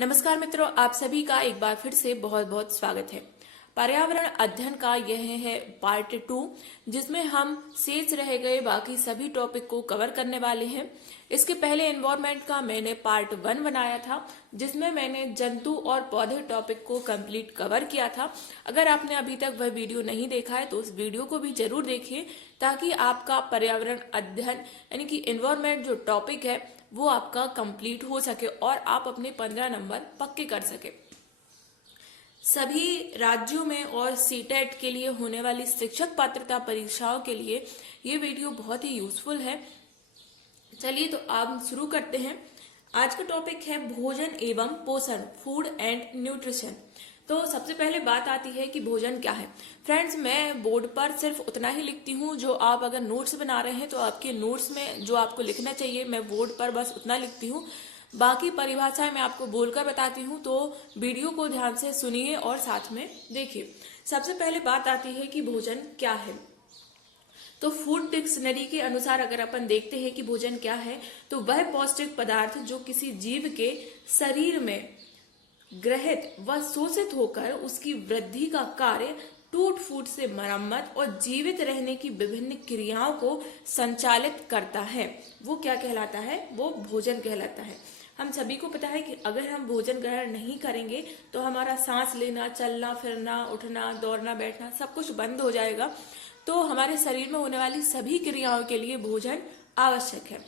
नमस्कार मित्रों, आप सभी का एक बार फिर से बहुत बहुत स्वागत है। पर्यावरण अध्ययन का यह है पार्ट 2, जिसमें हम शेष रह गए बाकी सभी टॉपिक को कवर करने वाले हैं। इसके पहले एनवायरनमेंट का मैंने पार्ट 1 बनाया था, जिसमें मैंने जंतु और पौधे टॉपिक को कंप्लीट कवर किया था। अगर आपने अभी तक वह वीडियो नहीं देखा है तो उस वीडियो को भी जरूर देखिए, ताकि आपका पर्यावरण अध्ययन यानी कि एनवायरनमेंट जो टॉपिक है वो आपका कंप्लीट हो सके और आप अपने 15 नंबर पक्के कर सके। सभी राज्यों में और सीटेट के लिए होने वाली शिक्षक पात्रता परीक्षाओं के लिए ये वीडियो बहुत ही यूजफुल है। चलिए तो आप शुरू करते हैं। आज का टॉपिक है भोजन एवं पोषण, फूड एंड न्यूट्रिशन। तो सबसे पहले बात आती है कि भोजन क्या है। फ्रेंड्स, मैं बोर्ड पर सिर्फ उतना ही लिखती हूँ जो आप अगर नोट्स बना रहे हैं तो आपके नोट्स में जो आपको लिखना चाहिए मैं बोर्ड पर बस उतना लिखती हूँ। बाकी परिभाषाएं मैं आपको बोलकर बताती हूँ, तो वीडियो को ध्यान से सुनिए और साथ में देखिए। सबसे पहले बात आती है कि भोजन क्या है। तो फूड डिक्शनरी के अनुसार अगर अपन देखते हैं कि भोजन क्या है, तो वह पौष्टिक पदार्थ जो किसी जीव के शरीर में ग्रहित व शोषित होकर उसकी वृद्धि का कार्य, टूट फूट से मरम्मत और जीवित रहने की विभिन्न क्रियाओं को संचालित करता है, वो क्या कहलाता है? वो भोजन कहलाता है। हम सभी को पता है कि अगर हम भोजन ग्रहण नहीं करेंगे तो हमारा सांस लेना, चलना फिरना, उठना, दौड़ना, बैठना सब कुछ बंद हो जाएगा। तो हमारे शरीर में होने वाली सभी क्रियाओं के लिए भोजन आवश्यक है।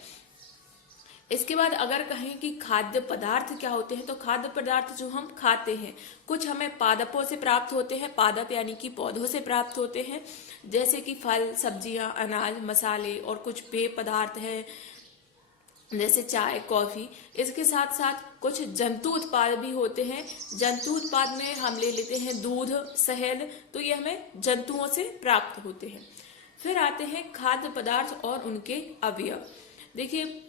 इसके बाद अगर कहें कि खाद्य पदार्थ क्या होते हैं, तो खाद्य पदार्थ जो हम खाते हैं कुछ हमें पादपों से प्राप्त होते हैं। पादप यानी कि पौधों से प्राप्त होते हैं, जैसे कि फल, सब्जियां, अनाज, मसाले और कुछ पेय पदार्थ है जैसे चाय, कॉफी। इसके साथ साथ कुछ जंतु उत्पाद भी होते हैं। जंतु उत्पाद में हम ले लेते हैं दूध, शहद, तो ये हमें जंतुओं से प्राप्त होते हैं। फिर आते हैं खाद्य पदार्थ और उनके अवयव। देखिए,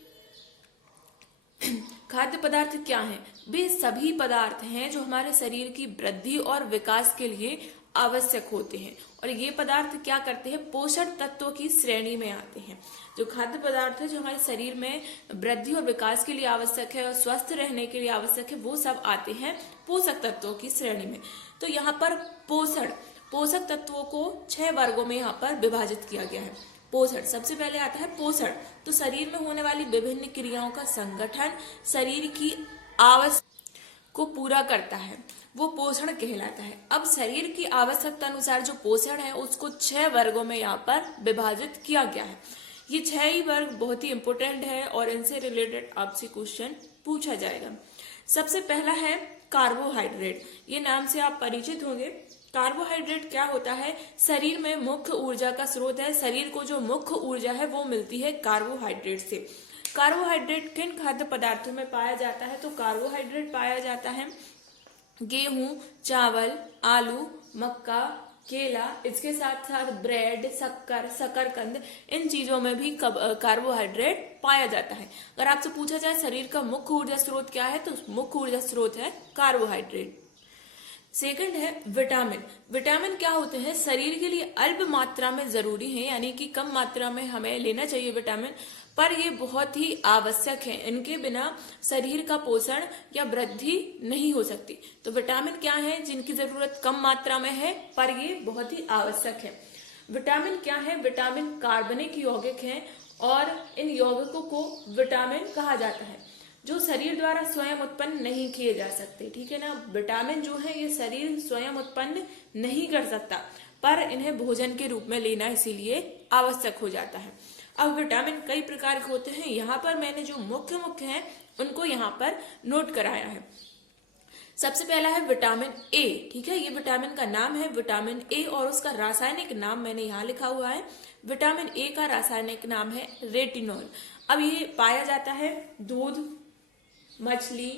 खाद्य पदार्थ क्या हैं? वे सभी पदार्थ हैं जो हमारे शरीर की वृद्धि और विकास के लिए आवश्यक होते हैं, और ये पदार्थ क्या करते हैं? पोषण तत्वों की श्रेणी में आते हैं। जो खाद्य पदार्थ है जो हमारे शरीर में वृद्धि और विकास के लिए आवश्यक है और स्वस्थ रहने के लिए आवश्यक है, वो सब आते हैं पोषक तत्वों की श्रेणी में। तो यहाँ पर पोषक तत्वों को 6 वर्गों में यहाँ पर विभाजित किया गया है। पोषण, सबसे पहले आता है पोषण। तो शरीर में होने वाली विभिन्न क्रियाओं का संगठन शरीर की आवश्यकता को पूरा करता है, वो पोषण कहलाता है। अब शरीर की आवश्यकता अनुसार जो पोषण है उसको 6 वर्गों में यहाँ पर विभाजित किया गया है। ये 6 ही वर्ग बहुत ही इंपोर्टेंट है और इनसे रिलेटेड आपसे क्वेश्चन पूछा जाएगा। सबसे पहला है कार्बोहाइड्रेट। ये नाम से आप परिचित होंगे। कार्बोहाइड्रेट क्या होता है? शरीर में मुख्य ऊर्जा का स्रोत है। शरीर को जो मुख्य ऊर्जा है वो मिलती है कार्बोहाइड्रेट से। कार्बोहाइड्रेट किन खाद्य पदार्थों में पाया जाता है? तो कार्बोहाइड्रेट पाया जाता है गेहूं, चावल, आलू, मक्का, केला, इसके साथ साथ ब्रेड, शक्कर, शकरकंद, इन चीजों में भी कार्बोहाइड्रेट पाया जाता है। अगर आपसे पूछा जाए शरीर का मुख्य ऊर्जा स्रोत क्या है, तो मुख्य ऊर्जा स्रोत है कार्बोहाइड्रेट। सेकंड है विटामिन। विटामिन क्या होते हैं? शरीर के लिए अल्प मात्रा में जरूरी है, यानी कि कम मात्रा में हमें लेना चाहिए विटामिन, पर ये बहुत ही आवश्यक है। इनके बिना शरीर का पोषण या वृद्धि नहीं हो सकती। तो विटामिन क्या है? जिनकी जरूरत कम मात्रा में है पर ये बहुत ही आवश्यक है। विटामिन क्या है? विटामिन कार्बनिक यौगिक हैं और इन यौगिकों को विटामिन कहा जाता है, जो शरीर द्वारा स्वयं उत्पन्न नहीं किए जा सकते। ठीक है ना? विटामिन जो है ये शरीर स्वयं उत्पन्न नहीं कर सकता, पर इन्हें भोजन के रूप में लेना इसीलिए आवश्यक हो जाता है। अब विटामिन कई प्रकार के होते हैं। यहाँ पर मैंने जो मुख्य हैं उनको यहाँ पर नोट कराया है। सबसे पहला है विटामिन ए। ठीक है, ये विटामिन का नाम है विटामिन ए और उसका रासायनिक नाम मैंने यहाँ लिखा हुआ है। विटामिन ए का रासायनिक नाम है रेटिनॉल। अब ये पाया जाता है दूध, मछली,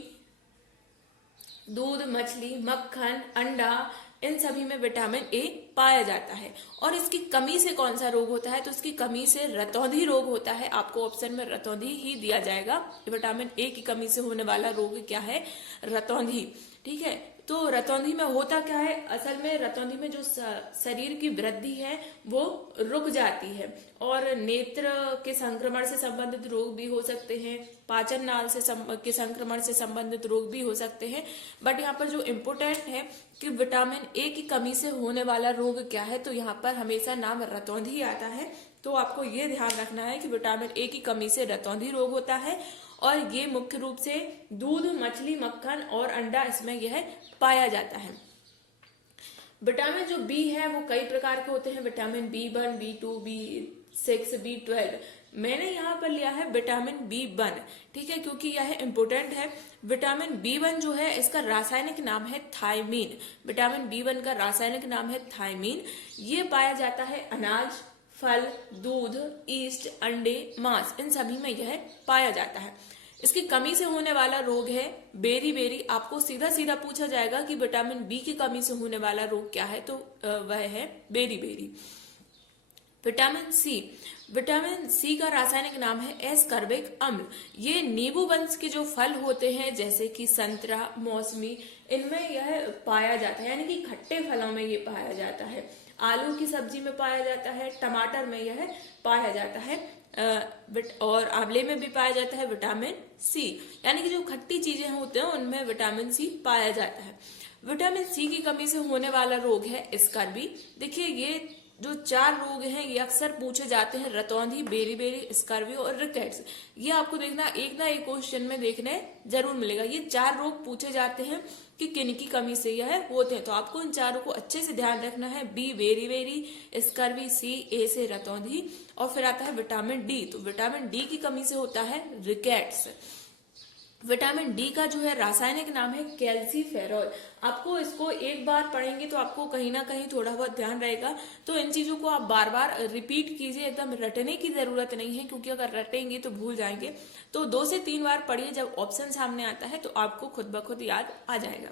मक्खन, अंडा, इन सभी में विटामिन ए पाया जाता है। और इसकी कमी से कौन सा रोग होता है? तो इसकी कमी से रतौंधी रोग होता है। आपको ऑप्शन में रतौंधी ही दिया जाएगा। विटामिन ए की कमी से होने वाला रोग क्या है? रतौंधी। ठीक है, तो रतौंधी में होता क्या है, असल में रतौंधी में जो शरीर की वृद्धि है वो रुक जाती है और नेत्र के संक्रमण से संबंधित रोग भी हो सकते हैं, पाचन नाल के संक्रमण से संबंधित रोग भी हो सकते हैं। बट यहाँ पर जो इम्पोर्टेंट है कि विटामिन ए की कमी से होने वाला रोग क्या है, तो यहाँ पर हमेशा नाम रतौंधी आता है। तो आपको ये ध्यान रखना है कि विटामिन ए की कमी से रतौंधी रोग होता है और ये मुख्य रूप से दूध, मछली, मक्खन और अंडा इसमें यह पाया जाता है। विटामिन जो बी है वो कई प्रकार के होते हैं, vitamin B1, B2, B6, B12। मैंने यहाँ पर लिया है विटामिन B1, ठीक है, क्योंकि यह इम्पोर्टेंट है। विटामिन B1 जो है इसका रासायनिक नाम है थायमीन। विटामिन B1 का रासायनिक नाम है थायमीन। ये पाया जाता है अनाज, फल, दूध, ईस्ट, अंडे, मांस, इन सभी में यह पाया जाता है। इसकी कमी से होने वाला रोग है बेरी बेरी। आपको सीधा सीधा पूछा जाएगा कि विटामिन बी की कमी से होने वाला रोग क्या है, तो वह है beriberi. Vitamin C, vitamin C का रासायनिक नाम है एस्कॉर्बिक अम्ल। ये नींबू वंश के जो फल होते हैं जैसे कि संतरा, मौसमी, इनमें यह पाया जाता है, यानी कि खट्टे फलों में ये पाया जाता है। आलू की सब्जी में पाया जाता है, टमाटर में यह पाया जाता है और आंवले में भी पाया जाता है विटामिन सी। यानी कि जो खट्टी चीजें होते हैं उनमें विटामिन सी पाया जाता है। विटामिन सी की कमी से होने वाला रोग है स्कर्वी। देखिए ये जो 4 रोग हैं ये अक्सर पूछे जाते हैं, रतौंधी, बेरी बेरी, स्कर्वी और रिकेट्स। ये आपको देखना एक ना एक क्वेश्चन में देखने जरूर मिलेगा। ये 4 रोग पूछे जाते हैं कि किन की कमी से यह होते हैं, तो आपको इन चारों को अच्छे से ध्यान रखना है। बी बेरी बेरी, स्कर्वी, सी ए से रतौंधी और फिर आता है विटामिन डी। तो विटामिन डी की कमी से होता है रिकेट्स। विटामिन डी का जो है रासायनिक नाम है कैल्सीफेरॉल। आपको इसको एक बार पढ़ेंगे तो आपको कहीं ना कहीं थोड़ा बहुत ध्यान रहेगा, तो इन चीजों को आप बार बार रिपीट कीजिए, एकदम रटने की जरूरत नहीं है, क्योंकि अगर रटेंगे तो भूल जाएंगे। तो 2 से 3 बार पढ़िए, जब ऑप्शन सामने आता है तो आपको खुद ब खुद याद आ जाएगा।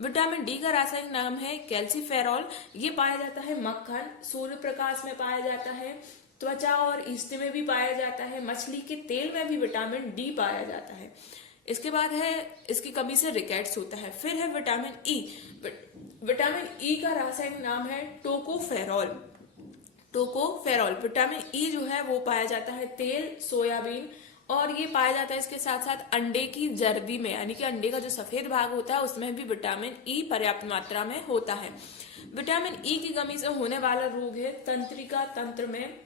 विटामिन डी का रासायनिक नाम है कैल्सीफेरॉल। ये पाया जाता है मक्खन, सूर्य प्रकाश में पाया जाता है, त्वचा और ईस्ट में भी पाया जाता है, मछली के तेल में भी विटामिन डी पाया जाता है। इसके बाद है इसकी कमी से रिकेट्स होता है। फिर है विटामिन ई। विटामिन ई का रासायनिक नाम है टोकोफेरॉल। टोकोफेरॉल विटामिन ई जो है वो पाया जाता है तेल, सोयाबीन, और ये पाया जाता है इसके साथ साथ अंडे की जर्दी में, यानी कि अंडे का जो सफेद भाग होता है उसमें भी विटामिन ई पर्याप्त मात्रा में होता है। विटामिन ई की कमी से होने वाला रोग है तंत्रिका तंत्र में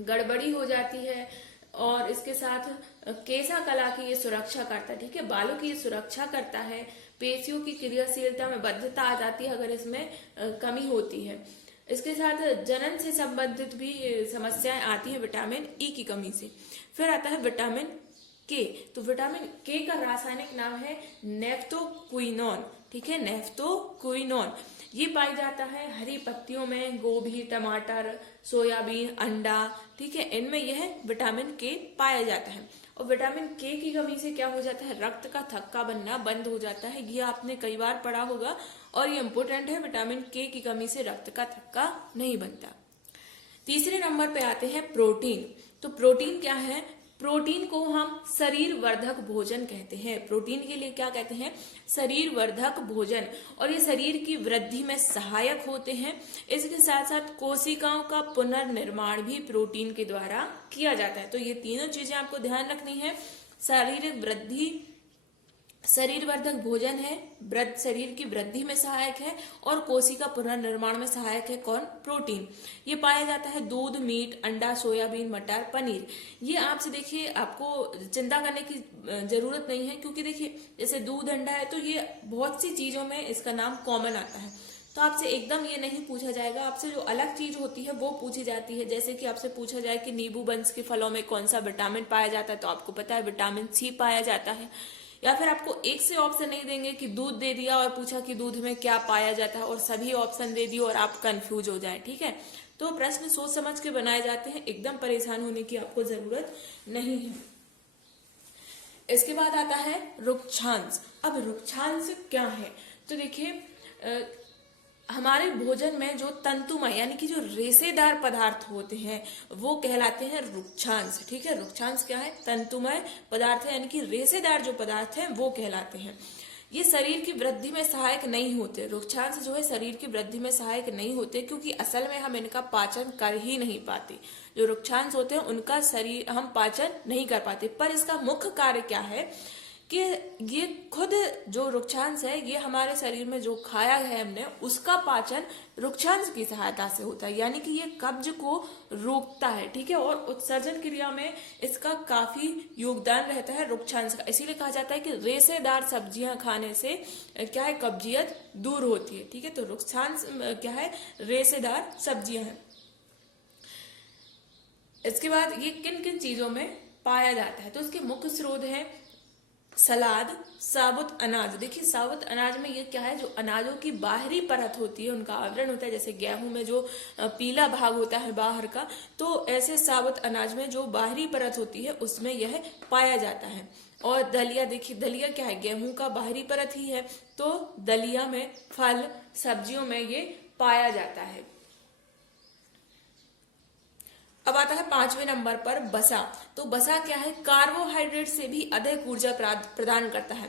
गड़बड़ी हो जाती है और इसके साथ केसा कला की ये सुरक्षा करता है, ठीक है, बालों की ये सुरक्षा करता है। पेशियों की क्रियाशीलता में बद्धता आ जाती है अगर इसमें कमी होती है। इसके साथ जनन से संबंधित भी समस्याएं आती है विटामिन ई की कमी से। फिर आता है विटामिन के। तो विटामिन के का रासायनिक नाम है नेफ्टोक्विनोन, ठीक है, नेफ्टोक्विनोन। ये पाया जाता है हरी पत्तियों में, गोभी, टमाटर, सोयाबीन, अंडा, ठीक है, इनमें यह विटामिन के पाया जाता है। और विटामिन के की कमी से क्या हो जाता है, रक्त का थक्का बनना बंद हो जाता है। ये आपने कई बार पढ़ा होगा और ये इंपॉर्टेंट है, विटामिन के की कमी से रक्त का थक्का नहीं बनता। तीसरे नंबर पे आते हैं प्रोटीन। तो प्रोटीन क्या है, प्रोटीन को हम शरीर वर्धक भोजन कहते हैं। प्रोटीन के लिए क्या कहते हैं, शरीर वर्धक भोजन, और ये शरीर की वृद्धि में सहायक होते हैं। इसके साथ साथ कोशिकाओं का पुनर्निर्माण भी प्रोटीन के द्वारा किया जाता है। तो ये तीनों चीजें आपको ध्यान रखनी है। शारीरिक वृद्धि शरीर वर्धक भोजन है, शरीर की वृद्धि में सहायक है, और कोशिका पुनर्निर्माण में सहायक है कौन, प्रोटीन। ये पाया जाता है दूध, मीट, अंडा, सोयाबीन, मटर, पनीर। ये आपसे देखिए आपको चिंता करने की जरूरत नहीं है, क्योंकि देखिए जैसे दूध, अंडा है तो ये बहुत सी चीजों में इसका नाम कॉमन आता है। तो आपसे एकदम ये नहीं पूछा जाएगा, आपसे जो अलग चीज होती है वो पूछी जाती है। जैसे कि आपसे पूछा जाए कि नींबू वंश के फलों में कौन सा विटामिन पाया जाता है, तो आपको पता है विटामिन सी पाया जाता है। या फिर आपको एक से ऑप्शन नहीं देंगे कि दूध दे दिया और पूछा कि दूध में क्या पाया जाता है, और सभी ऑप्शन दे दिए और आप कंफ्यूज हो जाए, ठीक है। तो प्रश्न सोच समझ के बनाए जाते हैं, एकदम परेशान होने की आपको जरूरत नहीं है। इसके बाद आता है रुक्षांश। अब रुक्षांश क्या है, तो देखिए हमारे भोजन में जो तंतुमय यानी कि जो रेशेदार पदार्थ होते हैं वो कहलाते हैं रुक्षांश, ठीक है। रुक्षांश क्या है, तंतुमय पदार्थ है, यानी कि रेशेदार जो पदार्थ है वो कहलाते हैं। ये शरीर की वृद्धि में सहायक नहीं होते। रुक्षांश जो है शरीर की वृद्धि में सहायक नहीं होते, क्योंकि असल में हम इनका पाचन कर ही नहीं पाते। जो रुक्षांश होते हैं उनका शरीर हम पाचन नहीं कर पाते। पर इसका मुख्य कार्य क्या है कि ये खुद जो रुक्षांश है ये हमारे शरीर में जो खाया है हमने उसका पाचन रुक्षांश की सहायता से होता है, यानी कि ये कब्ज को रोकता है, ठीक है। और उत्सर्जन क्रिया में इसका काफी योगदान रहता है रुक्षांश का। इसीलिए कहा जाता है कि रेशेदार सब्जियां खाने से क्या है, कब्जियत दूर होती है, ठीक है। तो रुक्षांश क्या है, रेशेदार सब्जियां हैं। इसके बाद ये किन किन चीजों में पाया जाता है, तो इसके मुख्य स्रोत है सलाद, साबुत अनाज। देखिए साबुत अनाज में ये क्या है, जो अनाजों की बाहरी परत होती है उनका आवरण होता है, जैसे गेहूं में जो पीला भाग होता है बाहर का, तो ऐसे साबुत अनाज में जो बाहरी परत होती है उसमें यह पाया जाता है। और दलिया, देखिए दलिया क्या है, गेहूं का बाहरी परत ही है, तो दलिया में, फल सब्जियों में ये पाया जाता है। अब आता है 5वें नंबर पर बसा। तो बसा क्या है, कार्बोहाइड्रेट से भी अधिक ऊर्जा प्रदान करता है।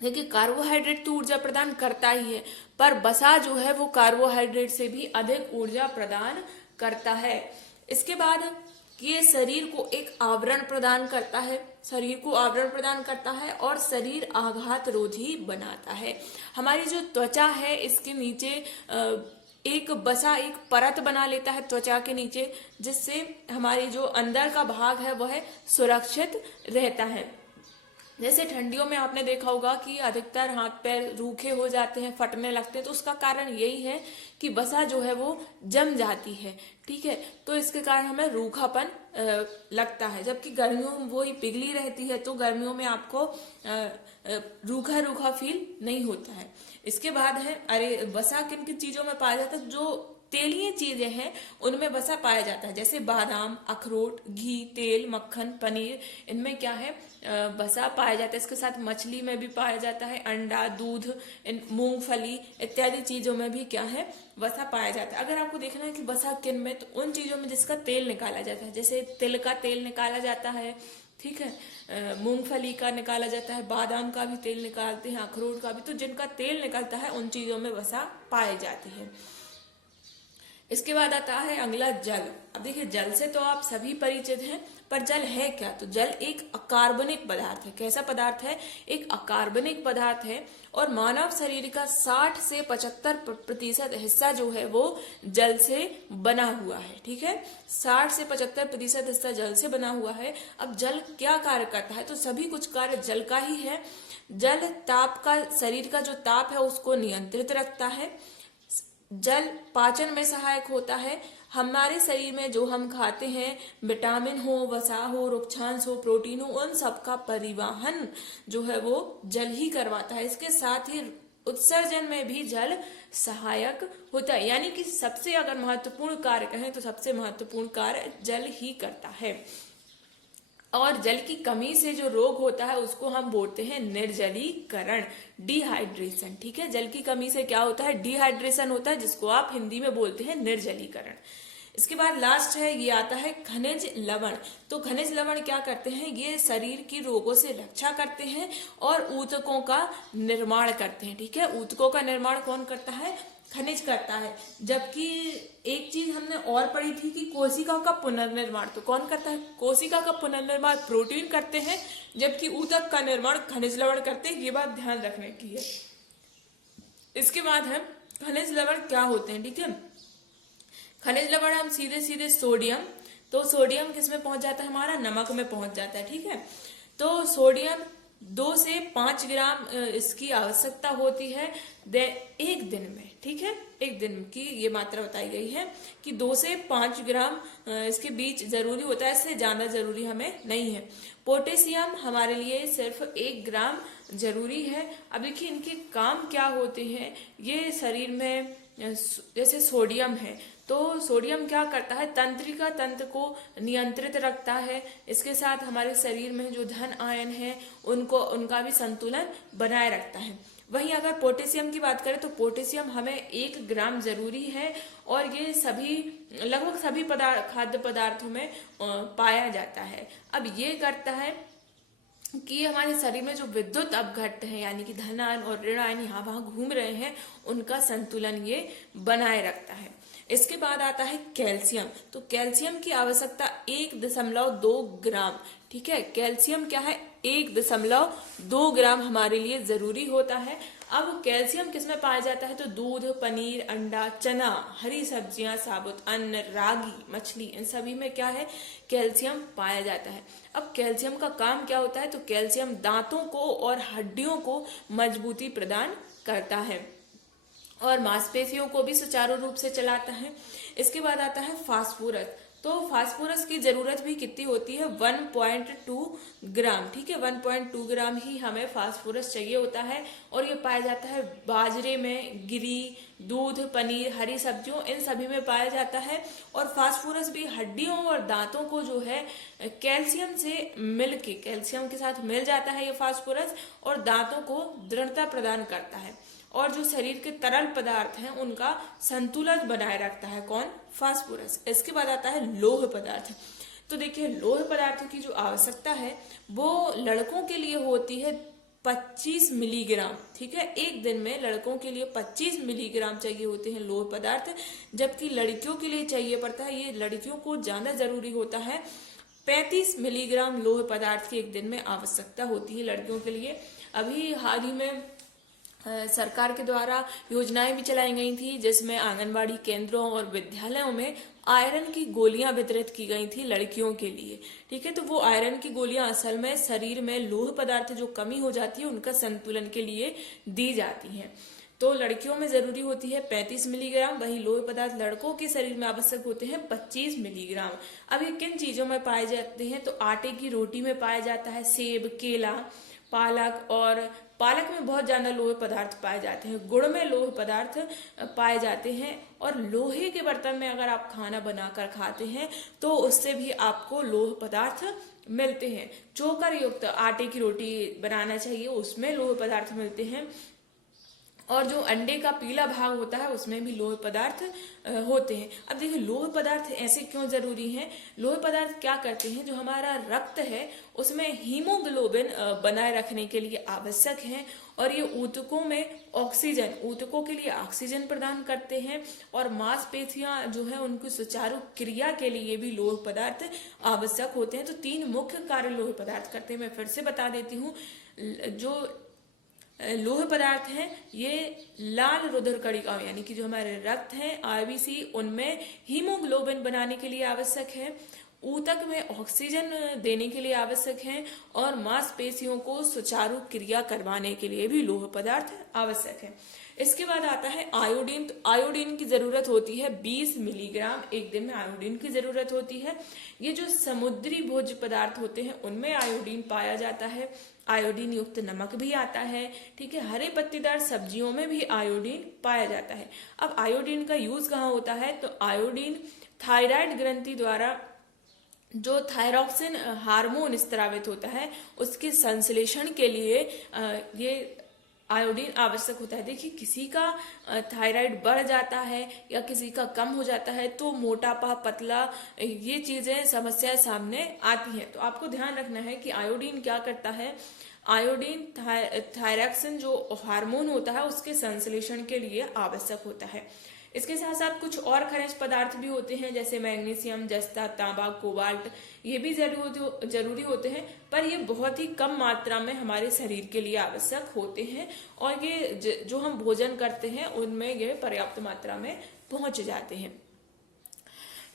देखिए कार्बोहाइड्रेट तो ऊर्जा प्रदान करता ही है, पर बसा जो है वो कार्बोहाइड्रेट से भी अधिक ऊर्जा प्रदान करता है। इसके बाद ये शरीर को एक आवरण प्रदान करता है, शरीर को आवरण प्रदान करता है और शरीर आघात रोधी बनाता है। हमारी जो त्वचा है इसके नीचे एक बसा एक परत बना लेता है त्वचा के नीचे, जिससे हमारी जो अंदर का भाग है वह सुरक्षित रहता है। जैसे ठंडियों में आपने देखा होगा कि अधिकतर हाथ पैर रूखे हो जाते हैं, फटने लगते हैं, तो उसका कारण यही है कि बसा जो है वो जम जाती है, ठीक है। तो इसके कारण हमें रूखापन लगता है, जबकि गर्मियों में वो ही पिघली रहती है, तो गर्मियों में आपको रूखा रूखा फील नहीं होता है। इसके बाद है बसा किन किन चीजों में पाया जाता है, जो तेलीय चीजें हैं उनमें बसा पाया जाता है, जैसे बादाम, अखरोट, घी, तेल, मक्खन, पनीर, इनमें क्या है बसा पाया जाता है। इसके साथ मछली में भी पाया जाता है, अंडा, दूध, मूंगफली इत्यादि चीजों में भी क्या है बसा पाया जाता है। अगर आपको देखना है कि बसा किन में, तो उन चीजों में जिसका तेल निकाला जाता है, जैसे तिल का तेल निकाला जाता है, ठीक है, मूंगफली का निकाला जाता है, बादाम का भी तेल निकालते हैं, अखरोट का भी, तो जिनका तेल निकलता है उन चीजों में वसा पाई जाती है। इसके बाद आता है अगला जल। अब देखिए जल से तो आप सभी परिचित हैं, पर जल है क्या, तो जल एक अकार्बनिक पदार्थ है। कैसा पदार्थ है, एक अकार्बनिक पदार्थ है, और मानव शरीर का 60 से 75% हिस्सा जो है वो जल से बना हुआ है, ठीक है। 60 से 75% हिस्सा जल से बना हुआ है। अब जल क्या कार्य करता है, तो सभी कुछ कार्य जल का ही है। जल ताप का, शरीर का जो ताप है उसको नियंत्रित रखता है। जल पाचन में सहायक होता है। हमारे शरीर में जो हम खाते हैं, विटामिन हो, वसा हो, रुक्षांश हो, प्रोटीन हो, उन सबका परिवहन जो है वो जल ही करवाता है। इसके साथ ही उत्सर्जन में भी जल सहायक होता है, यानी कि सबसे अगर महत्वपूर्ण कार्य कहें तो सबसे महत्वपूर्ण कार्य जल ही करता है। और जल की कमी से जो रोग होता है उसको हम बोलते हैं निर्जलीकरण, डिहाइड्रेशन, ठीक है। जल की कमी से क्या होता है, डिहाइड्रेशन होता है, जिसको आप हिंदी में बोलते हैं निर्जलीकरण। इसके बाद लास्ट है, ये आता है खनिज लवण। तो खनिज लवण क्या करते हैं, ये शरीर की रोगों से रक्षा करते हैं और ऊतकों का निर्माण करते हैं, ठीक है। ऊतकों का निर्माण कौन करता है, खनिज करता है। जबकि एक चीज हमने और पढ़ी थी कि कोशिका का पुनर्निर्माण तो कौन करता है, कोशिका का पुनर्निर्माण प्रोटीन करते हैं, जबकि ऊतक का निर्माण खनिज लवण करते हैं। ये बात ध्यान रखने की है। इसके बाद है खनिज लवण क्या होते हैं, ठीक है। खनिज लवण हम सीधे सीधे सोडियम, तो सोडियम किस में पहुंच जाता है, हमारा नमक में पहुंच जाता है, ठीक है। तो सोडियम 2 से 5 ग्राम इसकी आवश्यकता होती है एक दिन में, ठीक है। एक दिन की ये मात्रा बताई गई है कि 2 से 5 ग्राम इसके बीच जरूरी होता है, इससे ज्यादा जरूरी हमें नहीं है। पोटेशियम हमारे लिए सिर्फ 1 ग्राम जरूरी है। अब देखिए इनके काम क्या होते हैं, ये शरीर में जैसे सोडियम है, तो सोडियम क्या करता है, तंत्रिका तंत्र को नियंत्रित रखता है। इसके साथ हमारे शरीर में जो धन आयन है उनका भी संतुलन बनाए रखता है। वहीं अगर पोटेशियम की बात करें तो पोटेशियम हमें 1 ग्राम जरूरी है, और ये लगभग सभी खाद्य पदार्थों में पाया जाता है। अब ये करता है कि हमारे शरीर में जो विद्युत अपघट्ट है यानी कि धन आयन और ऋण आयन यहाँ वहां घूम रहे हैं, उनका संतुलन ये बनाए रखता है। इसके बाद आता है कैल्शियम। तो कैल्शियम की आवश्यकता 1.2 ग्राम, ठीक है, कैल्शियम क्या है, 1.2 ग्राम हमारे लिए जरूरी होता है। अब कैल्शियम किसमें पाया जाता है, तो दूध, पनीर, अंडा, चना, हरी सब्जियां, साबुत अन्न, रागी, मछली, इन सभी में क्या है, कैल्शियम पाया जाता है। अब कैल्शियम का काम क्या होता है, तो कैल्शियम दांतों को और हड्डियों को मजबूती प्रदान करता है और मांसपेशियों को भी सुचारू रूप से चलाता है। इसके बाद आता है फास्फोरस। तो फास्फोरस की जरूरत भी कितनी होती है, 1.2 ग्राम, ठीक है, 1.2 ग्राम ही हमें फास्फोरस चाहिए होता है और ये पाया जाता है बाजरे में, गिरी, दूध, पनीर, हरी सब्जियों, इन सभी में पाया जाता है। और फास्फोरस भी हड्डियों और दांतों को जो है कैल्शियम से मिलके, कैल्शियम के साथ मिल जाता है ये फास्फोरस और दांतों को दृढ़ता प्रदान करता है और जो शरीर के तरल पदार्थ हैं उनका संतुलन बनाए रखता है, कौन, फास्फोरस। इसके बाद आता है लौह पदार्थ। तो देखिए लौह पदार्थों की जो आवश्यकता है वो लड़कों के लिए होती है 25 मिलीग्राम, ठीक है, एक दिन में लड़कों के लिए 25 मिलीग्राम चाहिए होते हैं लौह पदार्थ, जबकि लड़कियों के लिए चाहिए पड़ता है, ये लड़कियों को ज्यादा जरूरी होता है, 35 मिलीग्राम लौह पदार्थ की एक दिन में आवश्यकता होती है लड़कियों के लिए। अभी हाल ही में सरकार के द्वारा योजनाएं भी चलाई गई थी जिसमें आंगनबाड़ी केंद्रों और विद्यालयों में आयरन की गोलियां वितरित की गई थी लड़कियों के लिए, ठीक है। तो वो आयरन की गोलियां असल में शरीर में लौह पदार्थ जो कमी हो जाती है उनका संतुलन के लिए दी जाती हैं। तो लड़कियों में जरूरी होती है 35 मिलीग्राम, वही लौह पदार्थ लड़कों के शरीर में आवश्यक होते हैं 25 मिलीग्राम। अब ये किन चीजों में पाए जाते हैं, तो आटे की रोटी में पाया जाता है, सेब, केला, पालक, और पालक में बहुत ज्यादा लोहे पदार्थ पाए जाते हैं, गुड़ में लोहे पदार्थ पाए जाते हैं और लोहे के बर्तन में अगर आप खाना बनाकर खाते हैं तो उससे भी आपको लोह पदार्थ मिलते हैं। चोकर युक्त आटे की रोटी बनाना चाहिए, उसमें लोह पदार्थ मिलते हैं और जो अंडे का पीला भाग होता है उसमें भी लोह पदार्थ होते हैं। अब देखिए लोह पदार्थ ऐसे क्यों जरूरी हैं, लोह पदार्थ क्या करते हैं, जो हमारा रक्त है उसमें हीमोग्लोबिन बनाए रखने के लिए आवश्यक है और ये ऊतकों में ऑक्सीजन, ऊतकों के लिए ऑक्सीजन प्रदान करते हैं और मांसपेशियां जो है उनकी सुचारू क्रिया के लिए भी लोह पदार्थ आवश्यक होते हैं। तो 3 मुख्य कार्य लोह पदार्थ करते हैं। मैं फिर से बता देती हूँ, जो लोह पदार्थ हैं ये लाल रुधिर कणिकाओं यानी कि जो हमारे रक्त हैं आरबीसी उनमें हीमोग्लोबिन बनाने के लिए आवश्यक है, ऊतक में ऑक्सीजन देने के लिए आवश्यक है और मांसपेशियों को सुचारू क्रिया करवाने के लिए भी लोह पदार्थ आवश्यक है। इसके बाद आता है आयोडीन। तो आयोडीन की जरूरत होती है 20 मिलीग्राम, एक दिन में आयोडीन की जरूरत होती है। ये जो समुद्री भोज्य पदार्थ होते हैं उनमें आयोडीन पाया जाता है, आयोडीन युक्त नमक भी आता है, ठीक है, हरे पत्तेदार सब्जियों में भी आयोडीन पाया जाता है। अब आयोडीन का यूज कहाँ होता है, तो आयोडीन थायराइड ग्रंथि द्वारा जो थायरॉक्सिन हार्मोन स्रावित होता है उसके संश्लेषण के लिए ये आयोडीन आवश्यक होता है। देखिए किसी का थायराइड बढ़ जाता है या किसी का कम हो जाता है तो मोटापा, पतला, ये चीजें समस्याएं सामने आती हैं। तो आपको ध्यान रखना है कि आयोडीन क्या करता है, आयोडीन थायरॉक्सिन जो हार्मोन होता है उसके संश्लेषण के लिए आवश्यक होता है। इसके साथ साथ कुछ और खनिज पदार्थ भी होते हैं जैसे मैग्नीशियम, जस्ता, तांबा, कोबाल्ट, ये भी जरूरी होते हैं पर ये बहुत ही कम मात्रा में हमारे शरीर के लिए आवश्यक होते हैं और ये जो हम भोजन करते हैं उनमें ये पर्याप्त मात्रा में पहुंच जाते हैं।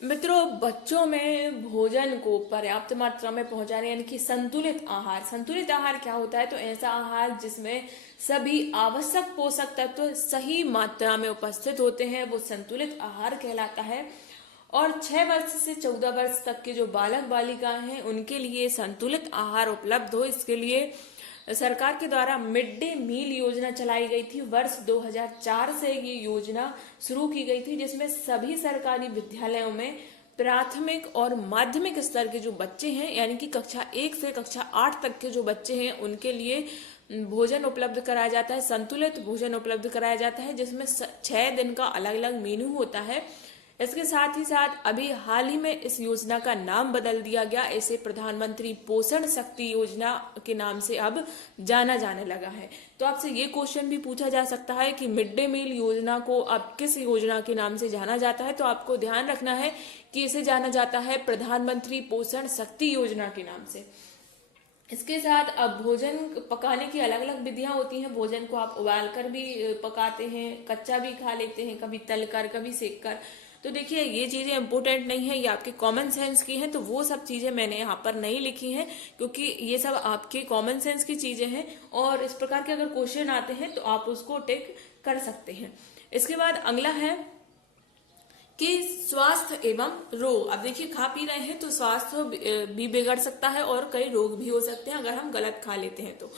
मित्रों, बच्चों में भोजन को पर्याप्त मात्रा में पहुंचाने यानी कि संतुलित आहार, संतुलित आहार क्या होता है, तो ऐसा आहार जिसमें सभी आवश्यक पोषक तत्व सही मात्रा में उपस्थित होते हैं वो संतुलित आहार कहलाता है। और 6 वर्ष से 14 वर्ष तक के जो बालक बालिकाएं हैं उनके लिए संतुलित आहार उपलब्ध हो, इसके लिए सरकार के द्वारा मिड डे मील योजना चलाई गई थी। वर्ष 2004 से ये योजना शुरू की गई थी जिसमें सभी सरकारी विद्यालयों में प्राथमिक और माध्यमिक स्तर के जो बच्चे हैं यानी कि कक्षा 1 से कक्षा 8 तक के जो बच्चे हैं उनके लिए भोजन उपलब्ध कराया जाता है, संतुलित भोजन उपलब्ध कराया जाता है जिसमें 6 दिन का अलग अलग मेनू होता है। इसके साथ ही साथ अभी हाल ही में इस योजना का नाम बदल दिया गया, इसे प्रधानमंत्री पोषण शक्ति योजना के नाम से अब जाना जाने लगा है। तो आपसे ये क्वेश्चन भी पूछा जा सकता है कि मिड डे मील योजना को अब किस योजना के नाम से जाना जाता है, तो आपको ध्यान रखना है कि इसे जाना जाता है प्रधानमंत्री पोषण शक्ति योजना के नाम से। इसके साथ अब भोजन पकाने की अलग अलग विधियां होती हैं। भोजन को आप उबाल कर भी पकाते हैं, कच्चा भी खा लेते हैं, कभी तल कर कभी सेक कर। तो देखिए ये चीजें इंपॉर्टेंट नहीं है, ये आपके कॉमन सेंस की हैं, तो वो सब चीजें मैंने यहाँ पर नहीं लिखी हैं क्योंकि ये सब आपके कॉमन सेंस की चीजें हैं और इस प्रकार के अगर क्वेश्चन आते हैं तो आप उसको टिक कर सकते हैं। इसके बाद अगला है कि स्वास्थ्य एवं रोग। अब देखिए खा पी रहे हैं तो स्वास्थ्य भी बिगड़ सकता है और कई रोग भी हो सकते हैं अगर हम गलत खा लेते हैं तो।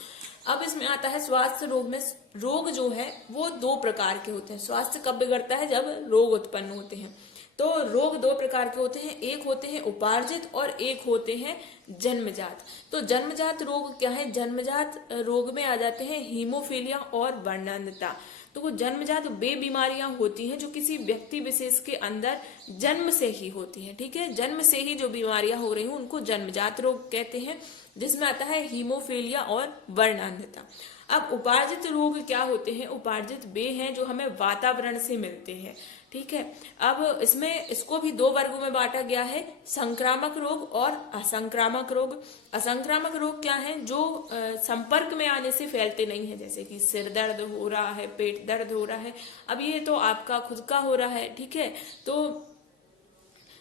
अब इसमें आता है स्वास्थ्य रोग में, रोग जो है वो दो प्रकार के होते हैं। स्वास्थ्य कब बिगड़ता है? जब रोग उत्पन्न होते हैं। तो रोग दो प्रकार के होते हैं, एक होते हैं उपार्जित और एक होते हैं जन्मजात। तो जन्मजात रोग क्या है? जन्मजात रोग में आ जाते हैं हीमोफीलिया और वर्णांधता। तो वो जन्मजात वे बीमारियां होती हैं जो किसी व्यक्ति विशेष के अंदर जन्म से ही होती हैं, ठीक है। जन्म से ही जो बीमारियां हो रही हैं उनको जन्मजात रोग कहते हैं, जिसमें आता है हीमोफीलिया और वर्णांधता। अब उपार्जित रोग क्या होते हैं? उपार्जित वे हैं जो हमें वातावरण से मिलते हैं, ठीक है। अब इसमें इसको भी दो वर्गों में बांटा गया है, संक्रामक रोग और असंक्रामक रोग। असंक्रामक रोग क्या है? जो संपर्क में आने से फैलते नहीं है, जैसे कि सिर दर्द हो रहा है, पेट दर्द हो रहा है। अब ये तो आपका खुद का हो रहा है, ठीक है, तो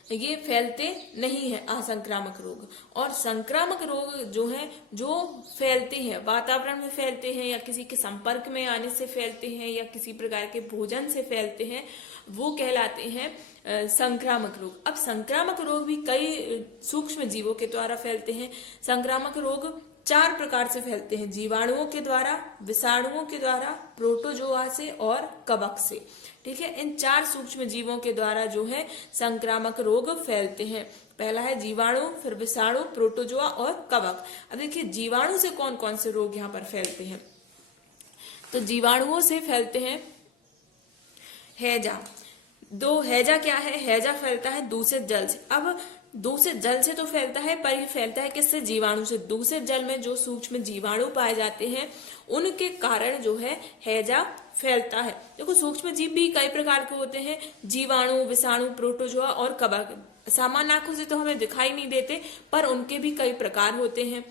ये फैलते नहीं है असंक्रामक रोग। और संक्रामक रोग जो है जो फैलते हैं, वातावरण में फैलते हैं या किसी के संपर्क में आने से फैलते हैं या किसी प्रकार के भोजन से फैलते हैं, वो कहलाते हैं संक्रामक रोग। अब संक्रामक रोग भी कई सूक्ष्म जीवों के द्वारा फैलते हैं। संक्रामक रोग चार प्रकार से फैलते हैं, जीवाणुओं के द्वारा, विषाणुओं के द्वारा, प्रोटोजोआ से और कवक से, ठीक है। इन चार सूक्ष्म जीवों के द्वारा जो है संक्रामक रोग फैलते हैं। पहला है जीवाणु, फिर विषाणु, प्रोटोजोआ और कवक। अब देखिए जीवाणु से कौन कौन से रोग यहाँ पर फैलते हैं, तो जीवाणुओं से फैलते हैं हैजा। दो हैजा क्या है? हैजा फैलता है दूषित जल से। अब दूषित जल से तो फैलता है, पर ये फैलता है किससे? जीवाणु से। दूषित जल में जो सूक्ष्म जीवाणु पाए जाते हैं उनके कारण जो है हैजा फैलता है। देखो सूक्ष्म जीव भी कई प्रकार के होते हैं, जीवाणु, विषाणु, प्रोटोजोआ और कवक। सामान्य आंखों से तो हमें दिखाई नहीं देते, पर उनके भी कई प्रकार होते हैं।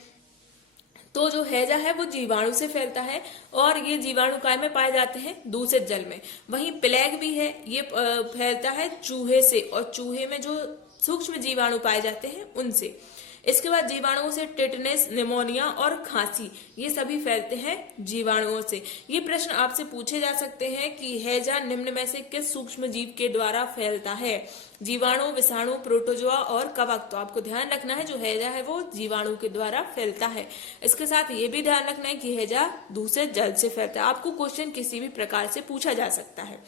तो जो हैजा है वो जीवाणु से फैलता है और ये जीवाणु काय में पाए जाते हैं? दूषित जल में। वहीं प्लेग भी है, ये फैलता है चूहे से और चूहे में जो सूक्ष्म जीवाणु पाए जाते हैं उनसे। इसके बाद जीवाणुओं से टिटनेस, निमोनिया और खांसी, ये सभी फैलते हैं जीवाणुओं से। ये प्रश्न आपसे पूछे जा सकते हैं कि हैजा निम्न में से किस सूक्ष्म जीव के द्वारा फैलता है? जीवाणु, विषाणु, प्रोटोजोआ और कवक। तो आपको ध्यान रखना है जो हैजा है वो जीवाणु के द्वारा फैलता है। इसके साथ ये भी ध्यान रखना है कि हैजा दूषित जल से फैलता है। आपको क्वेश्चन किसी भी प्रकार से पूछा जा सकता है।